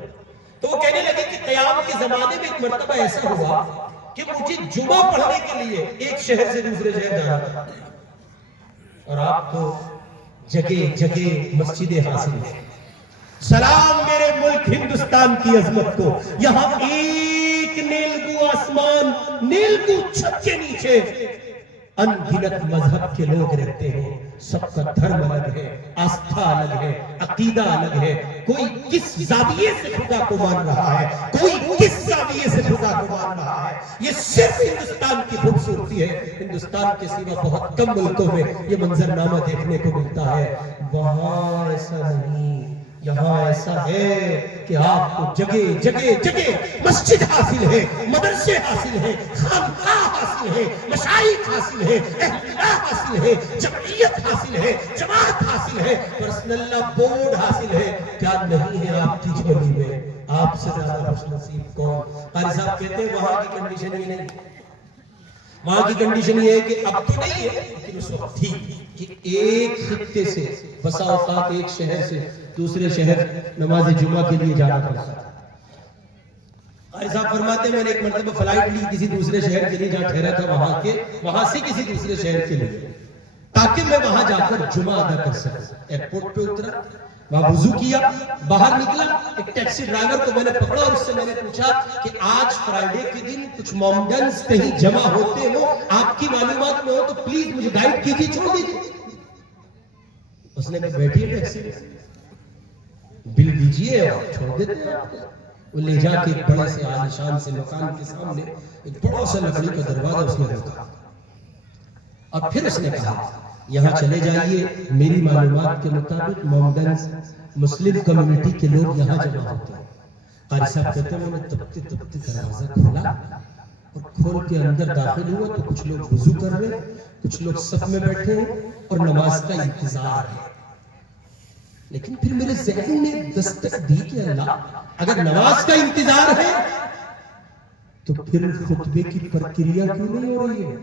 تو وہ کہنے لگے کہ قیام کے زمانے میں ایک مرتبہ ایسا ہوا کہ مجھے جمعہ پڑھنے کے لیے ایک شہر سے دوسرے شہر جانا تھا اور آپ کو جگہ جگہ مسجدیں حاصل ہیں. سلام میرے ملک ہندوستان کی عظمت کو. یہاں ایک نیلگو آسمان، نیلگو چھت کے نیچے انگنت مذہب کے لوگ رہتے ہیں. سب کا دھرم الگ ہے، آستھا الگ ہے، عقیدہ الگ ہے. کوئی کس زاویے سے خدا کو مان رہا ہے، کوئی کس زاویے سے خدا کو مان رہا ہے. یہ صرف ہندوستان کی خوبصورتی ہے. ہندوستان کے سوا بہت کم ملکوں میں یہ منظرنامہ دیکھنے کو ملتا ہے. وہاں ایسا نہیں، یہاں ایسا ہے کہ آپ کو جگہ جگہ جگہ مسجد حاصل ہے، مدرسے حاصل ہے، خانقاہ حاصل ہے، مشائخ حاصل ہے، اہلیہ حاصل ہے، جمعیت حاصل ہے، جماعت حاصل ہے، پرسنل لا بورڈ حاصل ہے. کیا نہیں ہے آپ کی جھولی میں؟ آپ سے زیادہ خوش نصیب کون؟ قاری صاحب کہتے ہیں وہاں کی کنڈیشن یہ نہیں، وہاں کی کنڈیشن یہ ہے کہ اب تو نہیں ہے لیکن اس وقت تھی کہ ایک خطے سے بسا اوقات ایک شہر سے دوسرے شہر نماز جمعہ کے لیے جانا پڑتا ہے. قاری صاحب فرماتے ہیں میں نے ایک مرتبہ فلائٹ لی کسی دوسرے شہر کے لیے جہاں ٹھہرا تھا وہاں سے کسی دوسرے شہر کے لیے تاکہ میں وہاں جا کر جمعہ ادا کر سکوں. ایئرپورٹ پہ اترا، وہاں وضو کیا، باہر نکلا، ایک ٹیکسی ڈرائیور کو میں نے پکڑا اور اس سے میں نے پوچھا کہ آج فرائیڈے کے دن کچھ مومڈنز کہیں جمع ہوتے ہو، آپ کی معلومات میں ہو تو پلیز مجھے گائیڈ کیجیے، چھوڑ دیجیے. اس نے کہا بیٹھیے ٹیکسی میں، بل دیجیے اور چھوڑ دیتے ہیں آپ کو. وہ لے جا کے ایک بڑے سے عالیشان سے مکان کے سامنے ایک بڑا سا لکڑی کا دروازہ اس نے رکھا اور پھر اس نے کہا یہاں چلے جائیے، میری معلومات کے مطابق مومڈنز مسلم کمیونٹی کے لوگ یہاں جمع ہوتے ہیں. قاری صاحب کہتے ہیں انہوں نے تپتے تپتے دروازہ کھولا اور کھول کے اندر داخل ہوا تو کچھ لوگ وضو کر رہے ہیں، کچھ لوگ صف میں بیٹھے ہیں اور نماز کا انتظار ہے. لیکن پھر میرے ذہن نے دستک دی کہ اللہ اگر نماز کا انتظار ہے تو پھر خطبے کی پرکریا کیوں نہیں ہو رہی ہے؟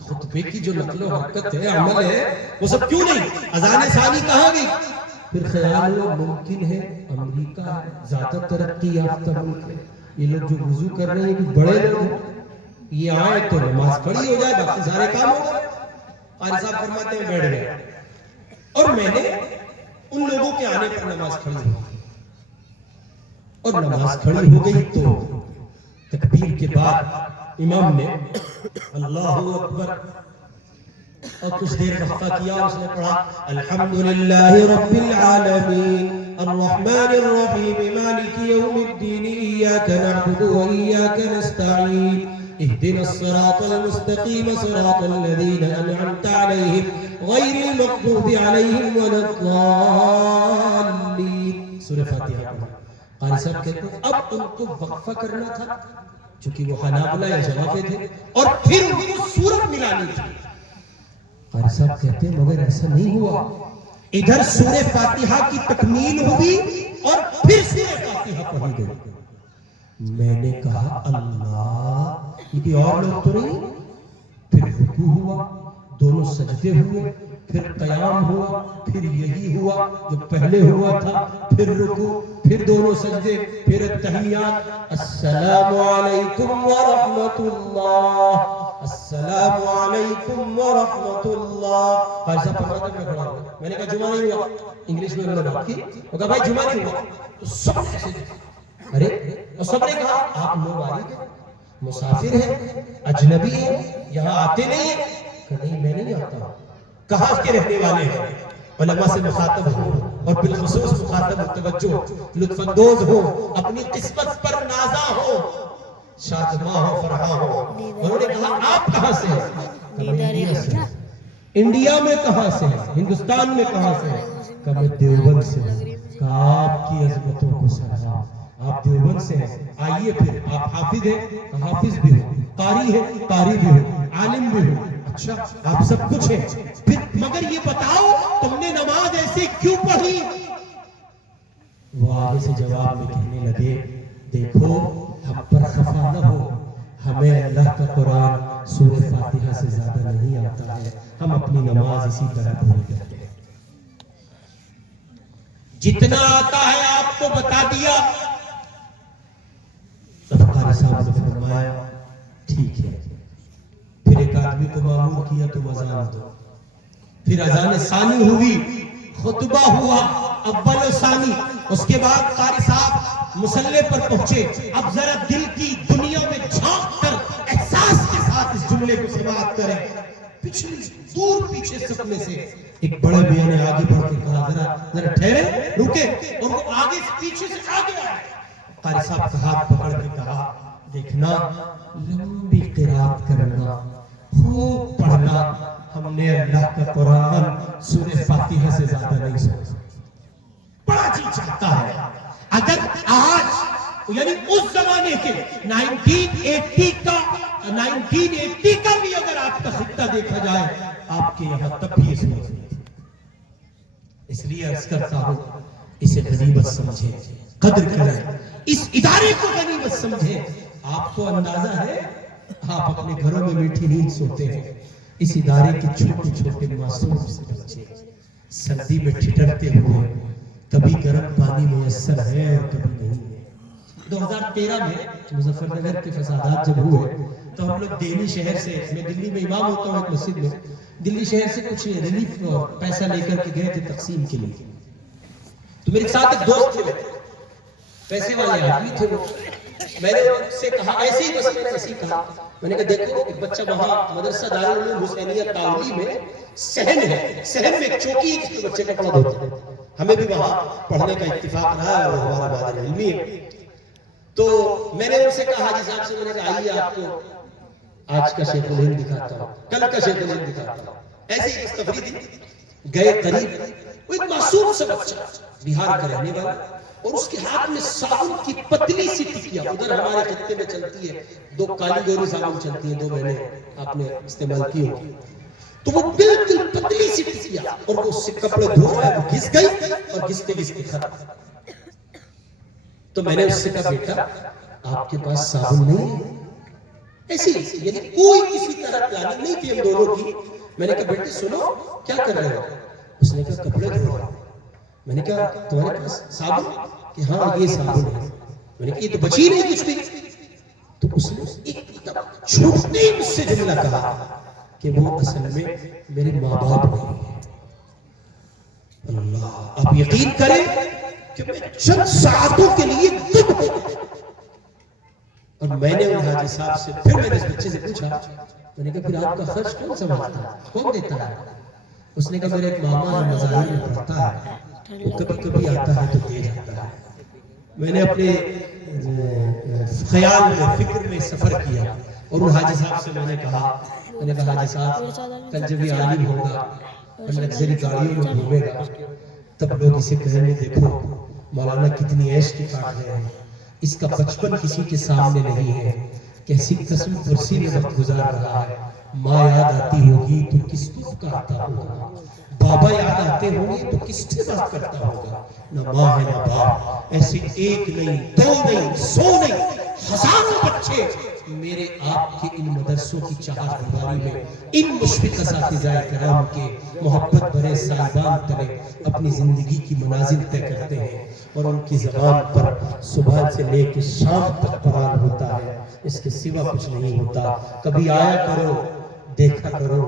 خطبے کی جو نقل و حرکت ہے، عمل ہے، وہ سب کیوں نہیں؟ اذان ثانی کہاں گئی؟ پھر خیال ہوا ممکن ہے امریکہ زیادہ ترقی یافتہ ملک ہے، یہ لوگ جو وضو کر رہے ہیں یہ بڑے لوگ ہیں، یہ آئے تو نماز پڑھی ہو جائے، باقی سارے کام ہو گئے۔ قاری صاحب فرماتے ہیں بیٹھ گئے، اور میں نے ان لوگوں کے آنے پر نماز کھڑی ہو گئی، اور نماز کھڑی ہو گئی تو تکبیر کے بعد امام نے اللہ اکبر اور کچھ دیر وقفہ کیا، اس نے پڑھا الحمدللہ رب العالمین الرحمن الرحیم مالک یوم الدین ایاک نعبد و ایاک نستعین اهدنا الصراط المستقیم صراط الذین انعمت علیہم غیر المغضوب علیہم ولا الضالین۔ سورہ فاتحہ پڑھا۔ قاری صاحب کہتے ہیں اب ان کو وقفہ کرنا تھا چونکہ وہ حنابلہ یا جوافے تھے، اور پھر ان کو سورت ملانی تھی۔ قاری صاحب کہتے ہیں مگر ایسا نہیں ہوا، ادھر سورہ فاتحہ کی تکمیل ہوئی اور پھر سورہ فاتحہ پڑھی گئی۔ میں نے کہا اللہ، یہ بھی اور لوگ تو نہیں؟ پھر رکوع ہوا، دونوں سجدے ہوئے، پھر قیام ہوا، پھر یہی ہوا جو پہلے ہوا تھا، پھر رکوع، پھر دونوں سجدے، پھر التحیات، السلام علیکم ورحمۃ اللہ، السلام علیکم ورحمۃ اللہ۔ قاری صاحب فرماتے ہیں میں کھڑا ہوں، میں نے کہا جمعہ نہیں ہوا، انگلش میں انہوں نے بات کی، وہ کہا بھائی جمعہ نہیں ہوا، تو سب ایسے ارے، اور سب نے کہا آپ نووالد ہیں، مسافر ہیں، اجنبی ہیں، یہاں آتے نہیں ہیں؟ کہ نہیں میں نہیں آتا ہوں۔ کہاں کے رہنے والے ہیں؟ علماء سے مخاطب ہو، اور بالخصوص مخاطب متوجہ لطف اندوز ہو، اپنی قسمت پر نازا ہو، شادماں ہو، فرحاں ہو۔ انہوں نے کہا آپ کہاں سے ہیں؟ انڈیا سے۔ انڈیا میں کہاں سے ہیں؟ ہندوستان میں کہاں سے ہیں؟ کہ میں دیوبند سے ہوں۔ کہا آپ کی عظمتوں کو سلام، آپ دیوبند سے ہیں، آئیے پھر آپ حافظ ہیں، حافظ بھی ہو، قاری ہیں، قاری بھی ہو، عالم بھی ہو، اچھا آپ سب کچھ ہیں، پھر مگر یہ بتاؤ تم نے نماز ایسے کیوں پڑھی؟ وہ آگے سے جواب میں کہنے لگے دیکھو ہم پر خفا نہ ہو، ہمیں اللہ کا قرآن سورہ فاتحہ سے زیادہ نہیں آتا ہے، ہم اپنی نماز اسی طرح پوری کرتے ہیں، جتنا آتا ہے آپ کو بتا دیا۔ تب قاری صاحب نے فرمایا ٹھیک ہے، پھر ایک آدمی کو معمور کیا تو اذان دو، پھر اذان ثانی ہوئی، خطبہ ہوا اول و ثانی، اس کے بعد قاری صاحب مصلی پر پہنچے۔ اب ذرا دل کی دنیا میں جھانک کر احساس کے ساتھ اس جملے کو سماعت کریں، پچھلے دور پیچھے سپنے سے ایک بڑے میاں نے آگے بڑھ کے کہا ذرا ٹھہرے، رکے، اور وہ آگے سے پیچھے سے آگے آئے۔ قاری صاحب کا ہاتھ پکڑ کے کہا دیکھنا لمبی قرات کرنا، خوب پڑھنا، ہم نے اللہ کا قرآن سورہ فاتحہ سے زیادہ نہیں سنا، بڑا جی چاہتا ہے اگر آج یعنی اس زمانے کے 1980 کا بھی اگر آپ کا خطہ دیکھا جائے آپ کے یہاں تب بھی یہ سنت نہیں تھی۔ اس لیے عرض کرتا ہوں اسے غنیمت سمجھے، قدر کریں، اس ادارے کو غنیمت سمجھے۔ آپ کو اندازہ ہے آپ اپنے گھروں میں میٹھی نیند سوتے ہیں، اس ادارے کے چھوٹے چھوٹے معصوم سے بچے سردی میں ٹھٹرتے ہوئے، کبھی گرم پانی میسر ہے اور کبھی نہیں ہے۔ 2013 میں مظفر نگر کے فسادات جب ہوئے تو ہم لوگ دہلی شہر سے، میں دلی میں امام ہوتا ہوں ایک مسجد میں، دلی شہر سے کچھ ریلیف پیسہ لے کر کے گئے تھے تقسیم کے لیے، تو میرے ساتھ ایک دوست تھے، پیسے والے آدمی تھے، میں نے ان سے کہا ایسے ہی بس میں ایسے ہی کہا، میں نے کہا دیکھو ایک بچہ وہاں مدرسہ دارالعلوم حسینیہ تاولی میں صحن ہے، صحن میں ایک چوکی جس کو بچے کپڑا دھوتے ہیں، ہمیں بھی وہاں پڑھنے کا اتفاق رہا ہے اور ہمارا بادر علمی ہے۔ تو میں نے ان سے کہا حاجی صاحب سے، میں نے کہا آئیے آپ کو آج کا شیخ الہند دکھاتا ہوں، کل کا شیخ الہند دکھاتا ہوں، ایسے ہی اس تفریح تھی، گئے قریب، وہ ایک معصوم سا بچہ بہار کا رہنے والا، اور اس کے ہاتھ میں صابن کی پتلی سی ٹکیا، ادھر ہمارے خطے میں چلتی ہے 2 کالی گوری صابن چلتی ہیں، 2 مہینے آپ نے استعمال کی ہوگی، تو وہ بالکل پتلی سی ٹکیا، اور وہ اس سے کپڑے دھو رہا ہے، وہ گھس گئی اور گھستے گھستے ختم۔ تو میں نے اس سے کہا بیٹا آپ کے پاس صابن نہیں ہے؟ ایسی یعنی کوئی کسی طرح پلاننگ نہیں تھی ہم دونوں کی۔ میں نے کہا بیٹے سنو کیا کر رہے ہو؟ اس نے کہا کپڑے دھو رہا ہوں۔ میں نے کہا تمہارے پاس صابن؟ کہ ہاں یہ صابن ہے۔ میں نے کہا یہ تو بچی نہیں کچھ بھی۔ تو اس نے ایک چھوٹے سے جملہ کہا کہ وہ اصل میں میرے ماں باپ نہیں ہیں۔ اللہ، آپ یقین کریں کہ میں چند ساعتوں کے لیے دم ہو گیا۔ اور میں نے ان حاجی صاحب سے پھر میں نے اس بچے سے پوچھا، میں نے کہا پھر آپ کا خرچ کون سنبھالتا ہے، کون دیتا ہے؟ اس نے کہا میرے ایک ماما ہے مزاروں میں پڑھتا ہے، وہ کبھی کبھی آتا ہے تو دے جاتا ہے۔ میں نے اپنے خیال میں فکر میں سفر کیا اور ان حاجی صاحب سے میں نے کہا حاجی صاحب کل جب یہ عالم ہوگا اور لگزری گاڑیوں میں گھومے گا تب لوگ اسے کہیں گے دیکھو مولانا کتنی عیش کی کاٹ رہے ہیں، اس کا بچپن کسی کے سامنے نہیں ہے، کیسی قسم پرسی میں وقت گزار رہا ہے۔ ماں یاد آتی ہوگی تو کس کو پکارتا ہوگا، بابا یاد آتے ہوں گے تو کس سے بات کرتا ہوگا، نہ ماں ہے نہ باپ۔ ایسے ایک نہیں، دو نہیں، 100 نہیں، ہزاروں بچے میرے آپ کے ان مدرسوں کی چہار دیواری میں ان مشفق اساتذہ کرام کے محبت بھرے صاحبان تلے اپنی زندگی کی منازل طے کرتے ہیں، اور ان کی زبان پر صبح سے لے کے شام تک قرآن ہوتا ہے، اس کے سوا کچھ نہیں ہوتا۔ کبھی آیا کرو، دیکھا کرو،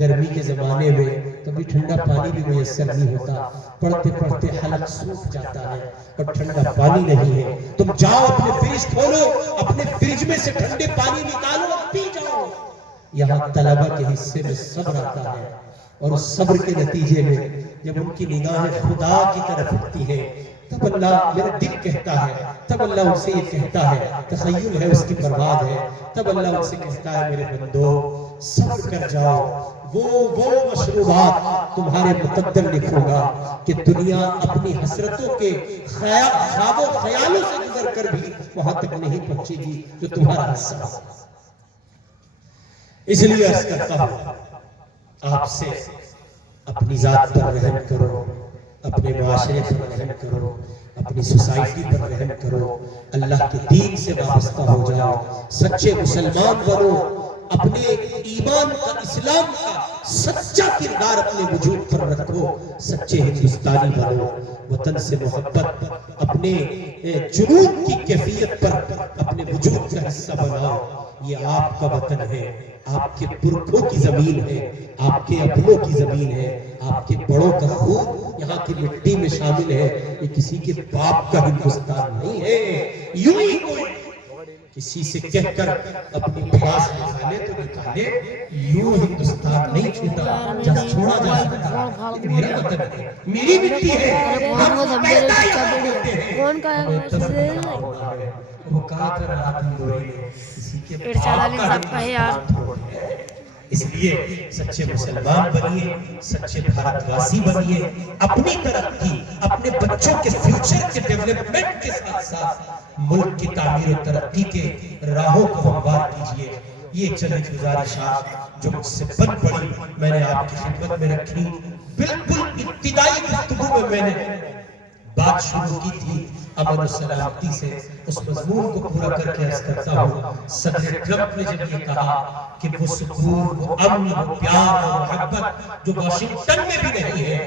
گرمی کے زمانے میں کبھی ٹھنڈا پانی بھی میسر نہیں ہوتا، پڑھتے پڑھتے حلق سوکھ جاتا ہے اور ٹھنڈا پانی نہیں ہے۔ تم جاؤ اپنے فریج کھولو، اپنے فریج میں سے ٹھنڈے پانی نکالو اور پی جاؤ۔ یہاں طلبہ کے حصے میں صبر آتا ہے، اور اس صبر کے نتیجے میں جب ان کی نگاہیں خدا کی طرف اٹھتی ہے تب اللہ، میرا دل کہتا ہے، تب اللہ ان سے یہ کہتا ہے، تخیل ہے اس کی برباد ہے، تب اللہ ان سے کہتا ہے میرے بندو صبر کر جاؤ، وہ مشروبات تمہارے مقدر لکھوں گا کہ دنیا اپنی حسرتوں کے خواب و خیالوں سے گزر کر بھی وہاں تک نہیں پہنچے گی جو تمہارا حصہ ہے۔ اس لیے عرض کرتا ہوں آپ سے، اپنی ذات پر رحم کرو، اپنے معاشرے پر رحم کرو، اپنی سوسائٹی پر رحم کرو، اللہ کے دین سے وابستہ ہو جاؤ، سچے مسلمان بنو، اپنے ایمان کا، اسلام کا سچا کردار اپنے وجود پر رکھو، سچے ہندوستانی بنو، وطن سے محبت اپنے جنون کی کیفیت پر اپنے وجود کا حصہ بناؤ۔ یہ آپ کا وطن ہے، آپ کے پرکھوں کی زمین ہے، آپ کے اپنوں کی زمین ہے، آپ کے بڑوں کا خون یہاں کی مٹی میں شامل ہے، یہ کسی کے باپ کا ہندوستان نہیں ہے۔ یوں ہی کوئی کسی سے کہہ کر اپنی پاس نکالے تو نکالے، یوں ہندوستان نہیں چھوڑا جا سکتا، میرا وطن ہے، میری مٹی ہے، ہم پیدا یہاں کرتے ہیں، وہ کہا کر رہا تھا لوری نے کسی کے باپ کا ہندوستان تھوڑی ہے۔ اس لیے سچے مسلمان بنیے، سچے بھارت واسی بنیے، اپنی ترقی، اپنے بچوں کے فیوچر کے ڈیولپمنٹ کے ساتھ ساتھ ملک کی تعمیر و ترقی کے راہوں کو ہموار کیجئے۔ یہ چند گزارشات جو مجھ سے بن پڑی میں نے آپ کی خدمت میں رکھی۔ بالکل ابتدائی گفتگو میں میں نے بات شروع کی تھی امن و سلامتی سے، اس مضمون کو پورا کر کے عرض کرتا ہوں۔ صدر ٹرمپ نے جب یہ کہا کہ وہ سکون، وہ امن، وہ پیار اور محبت جو واشنگٹن میں بھی نہیں ہے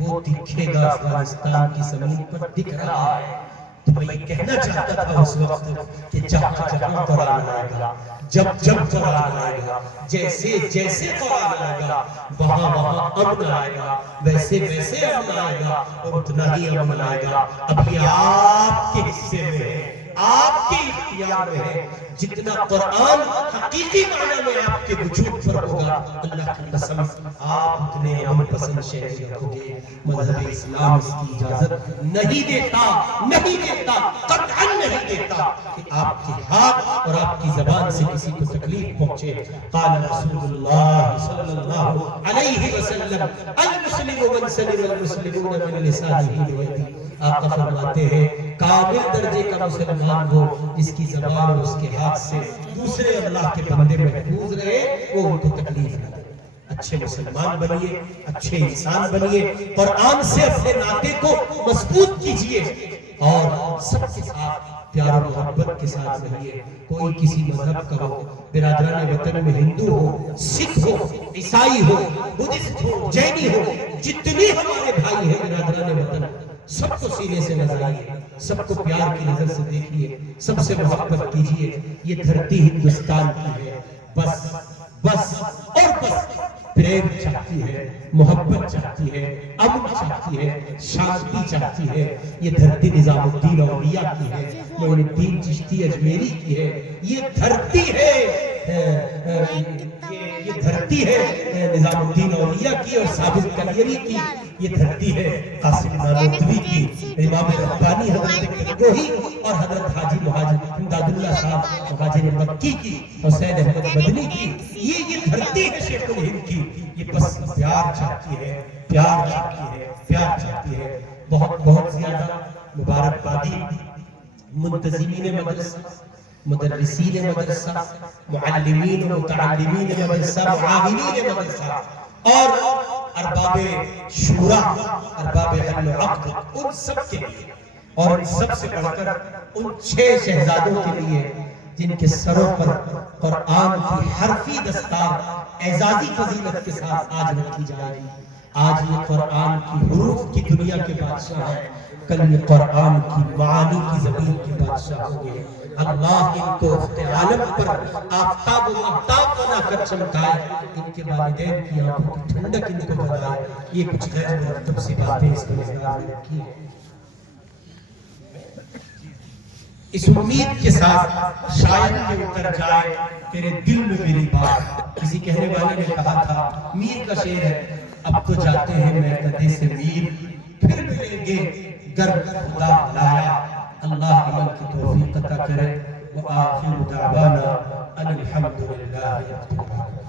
وہ دکھے گا افغانستان کی زمین پر دکھ رہا ہے، تو میں یہ کہنا چاہتا تھا اس وقت کہ جہاں جہاں قرآن آئے گا، جب جب قرآن آئے گا، جیسے جیسے قرآن آئے گا، وہاں وہاں امن آئے گا، ویسے ویسے امن آئے گا، اور اتنا ہی امن آئے گا۔ اب یہ آپ کے حصے میں ہے، آپ کے اختیار میں ہے۔ جتنا قرآن حقیقی معنی میں آپ کے وجود پر ہوگا، اللہ کی قسم آپ اتنے امن پسند شہری رکھو گے۔ مذہب اسلام اس کی اجازت نہیں دیتا، نہیں دیتا، قطعاً نہیں دیتا کہ آپ کے ہاتھ اور آپ کی زبان سے کسی کو تکلیف پہنچے۔ قال رسول اللہ صلی اللہ علیہ وسلم المسلم من سلم المسلمون من لسانہ ویدہ۔ آقا فرماتے ہیں کامل درجے کا مسلمان وہ جس کی زبان اور اس کے ہاتھ سے دوسرے اللہ کے بندے محفوظ رہے، وہ ان کو تکلیف نہ دے۔ اچھے مسلمان بنیے، اچھے انسان بنیے، قرآن سے اپنے ناطے کو مضبوط کیجئے، اور سب کے ساتھ پیار و محبت کے ساتھ رہیے. کوئی کسی مذہب کا ہو، برادران وطن میں ہندو ہو، سکھ ہو، عیسائی ہو، بدھسٹ ہو، جینی ہو، جتنی ہمارے بھائی ہیں برادران وطن، سب کو سینے سے نظرائیے، سب کو پیار کی نظر سے دیکھیے، سب سے محبت کیجیے. یہ دھرتی ہندوستان کی ہے. بس بس اور بس پریم چاہتی ہے، محبت چاہتی ہے، امن چاہتی ہے، شانتی چاہتی ہے. یہ دھرتی نظام الدین اولیاء کی ہے، معین الدین چشتی اجمیری کی ہے. یہ دھرتی ہے یہ دھرتی ہے نظام الدین اولیاء کی اور ثابت کلیری کی. یہ دھرتی ہے قاسم نانوتوی کی، امام ربانی حضرت گنگوہی اور حضرت حاجی مہاجر امداد اللہ صاحب مہاجر مکی کی، حسین احمد مدنی کی. یہ دھرتی ہے شیخ الہند کی. یہ بس پیار چاہتی ہے، پیار چاہتی ہے، پیار چاہتی ہے. بہت بہت زیادہ مبارکبادی منتظمین مدرسہ، مدرسین مدرسہ، معلمین و متعلمین مدرسہ، معاونین مدرسہ اور ارباب شورا، ارباب حل و عقد، ان سب کے لیے اور ان سب سے بڑھ کر ان 6 شہزادوں کے لیے جن کے سروں پر قرآن کی حرفی دستار اعزازی فضیلت کے ساتھ آج رکھی جائے گی. آج یہ قرآن کی حروف کی دنیا کے بادشاہ ہیں، کل یہ قرآن کی معانی کی زمین کے بادشاہ ہوں گے. اللہ ان کو افت عالم پر آفتاب و مہتاب بنا کر چمکائے، ان کے والدین کی آنکھوں کی ٹھنڈک ان کو بنائے. یہ کچھ غیر مرتب سی باتیں اس کو نظام میں رکھی ہیں. اس امید کے ساتھ شاید کہ اتر جائے تیرے دل میں میری بات. کسی کہنے والے نے کہا تھا، میر کا شعر ہے، اب تو جاتے ہیں مرتدے سے میر، پھر ملیں گے گر خدا لایا. اللہ عمل کی توفیق عطا کرے. وآخر دعوانا ان الحمدللہ رب العالمین.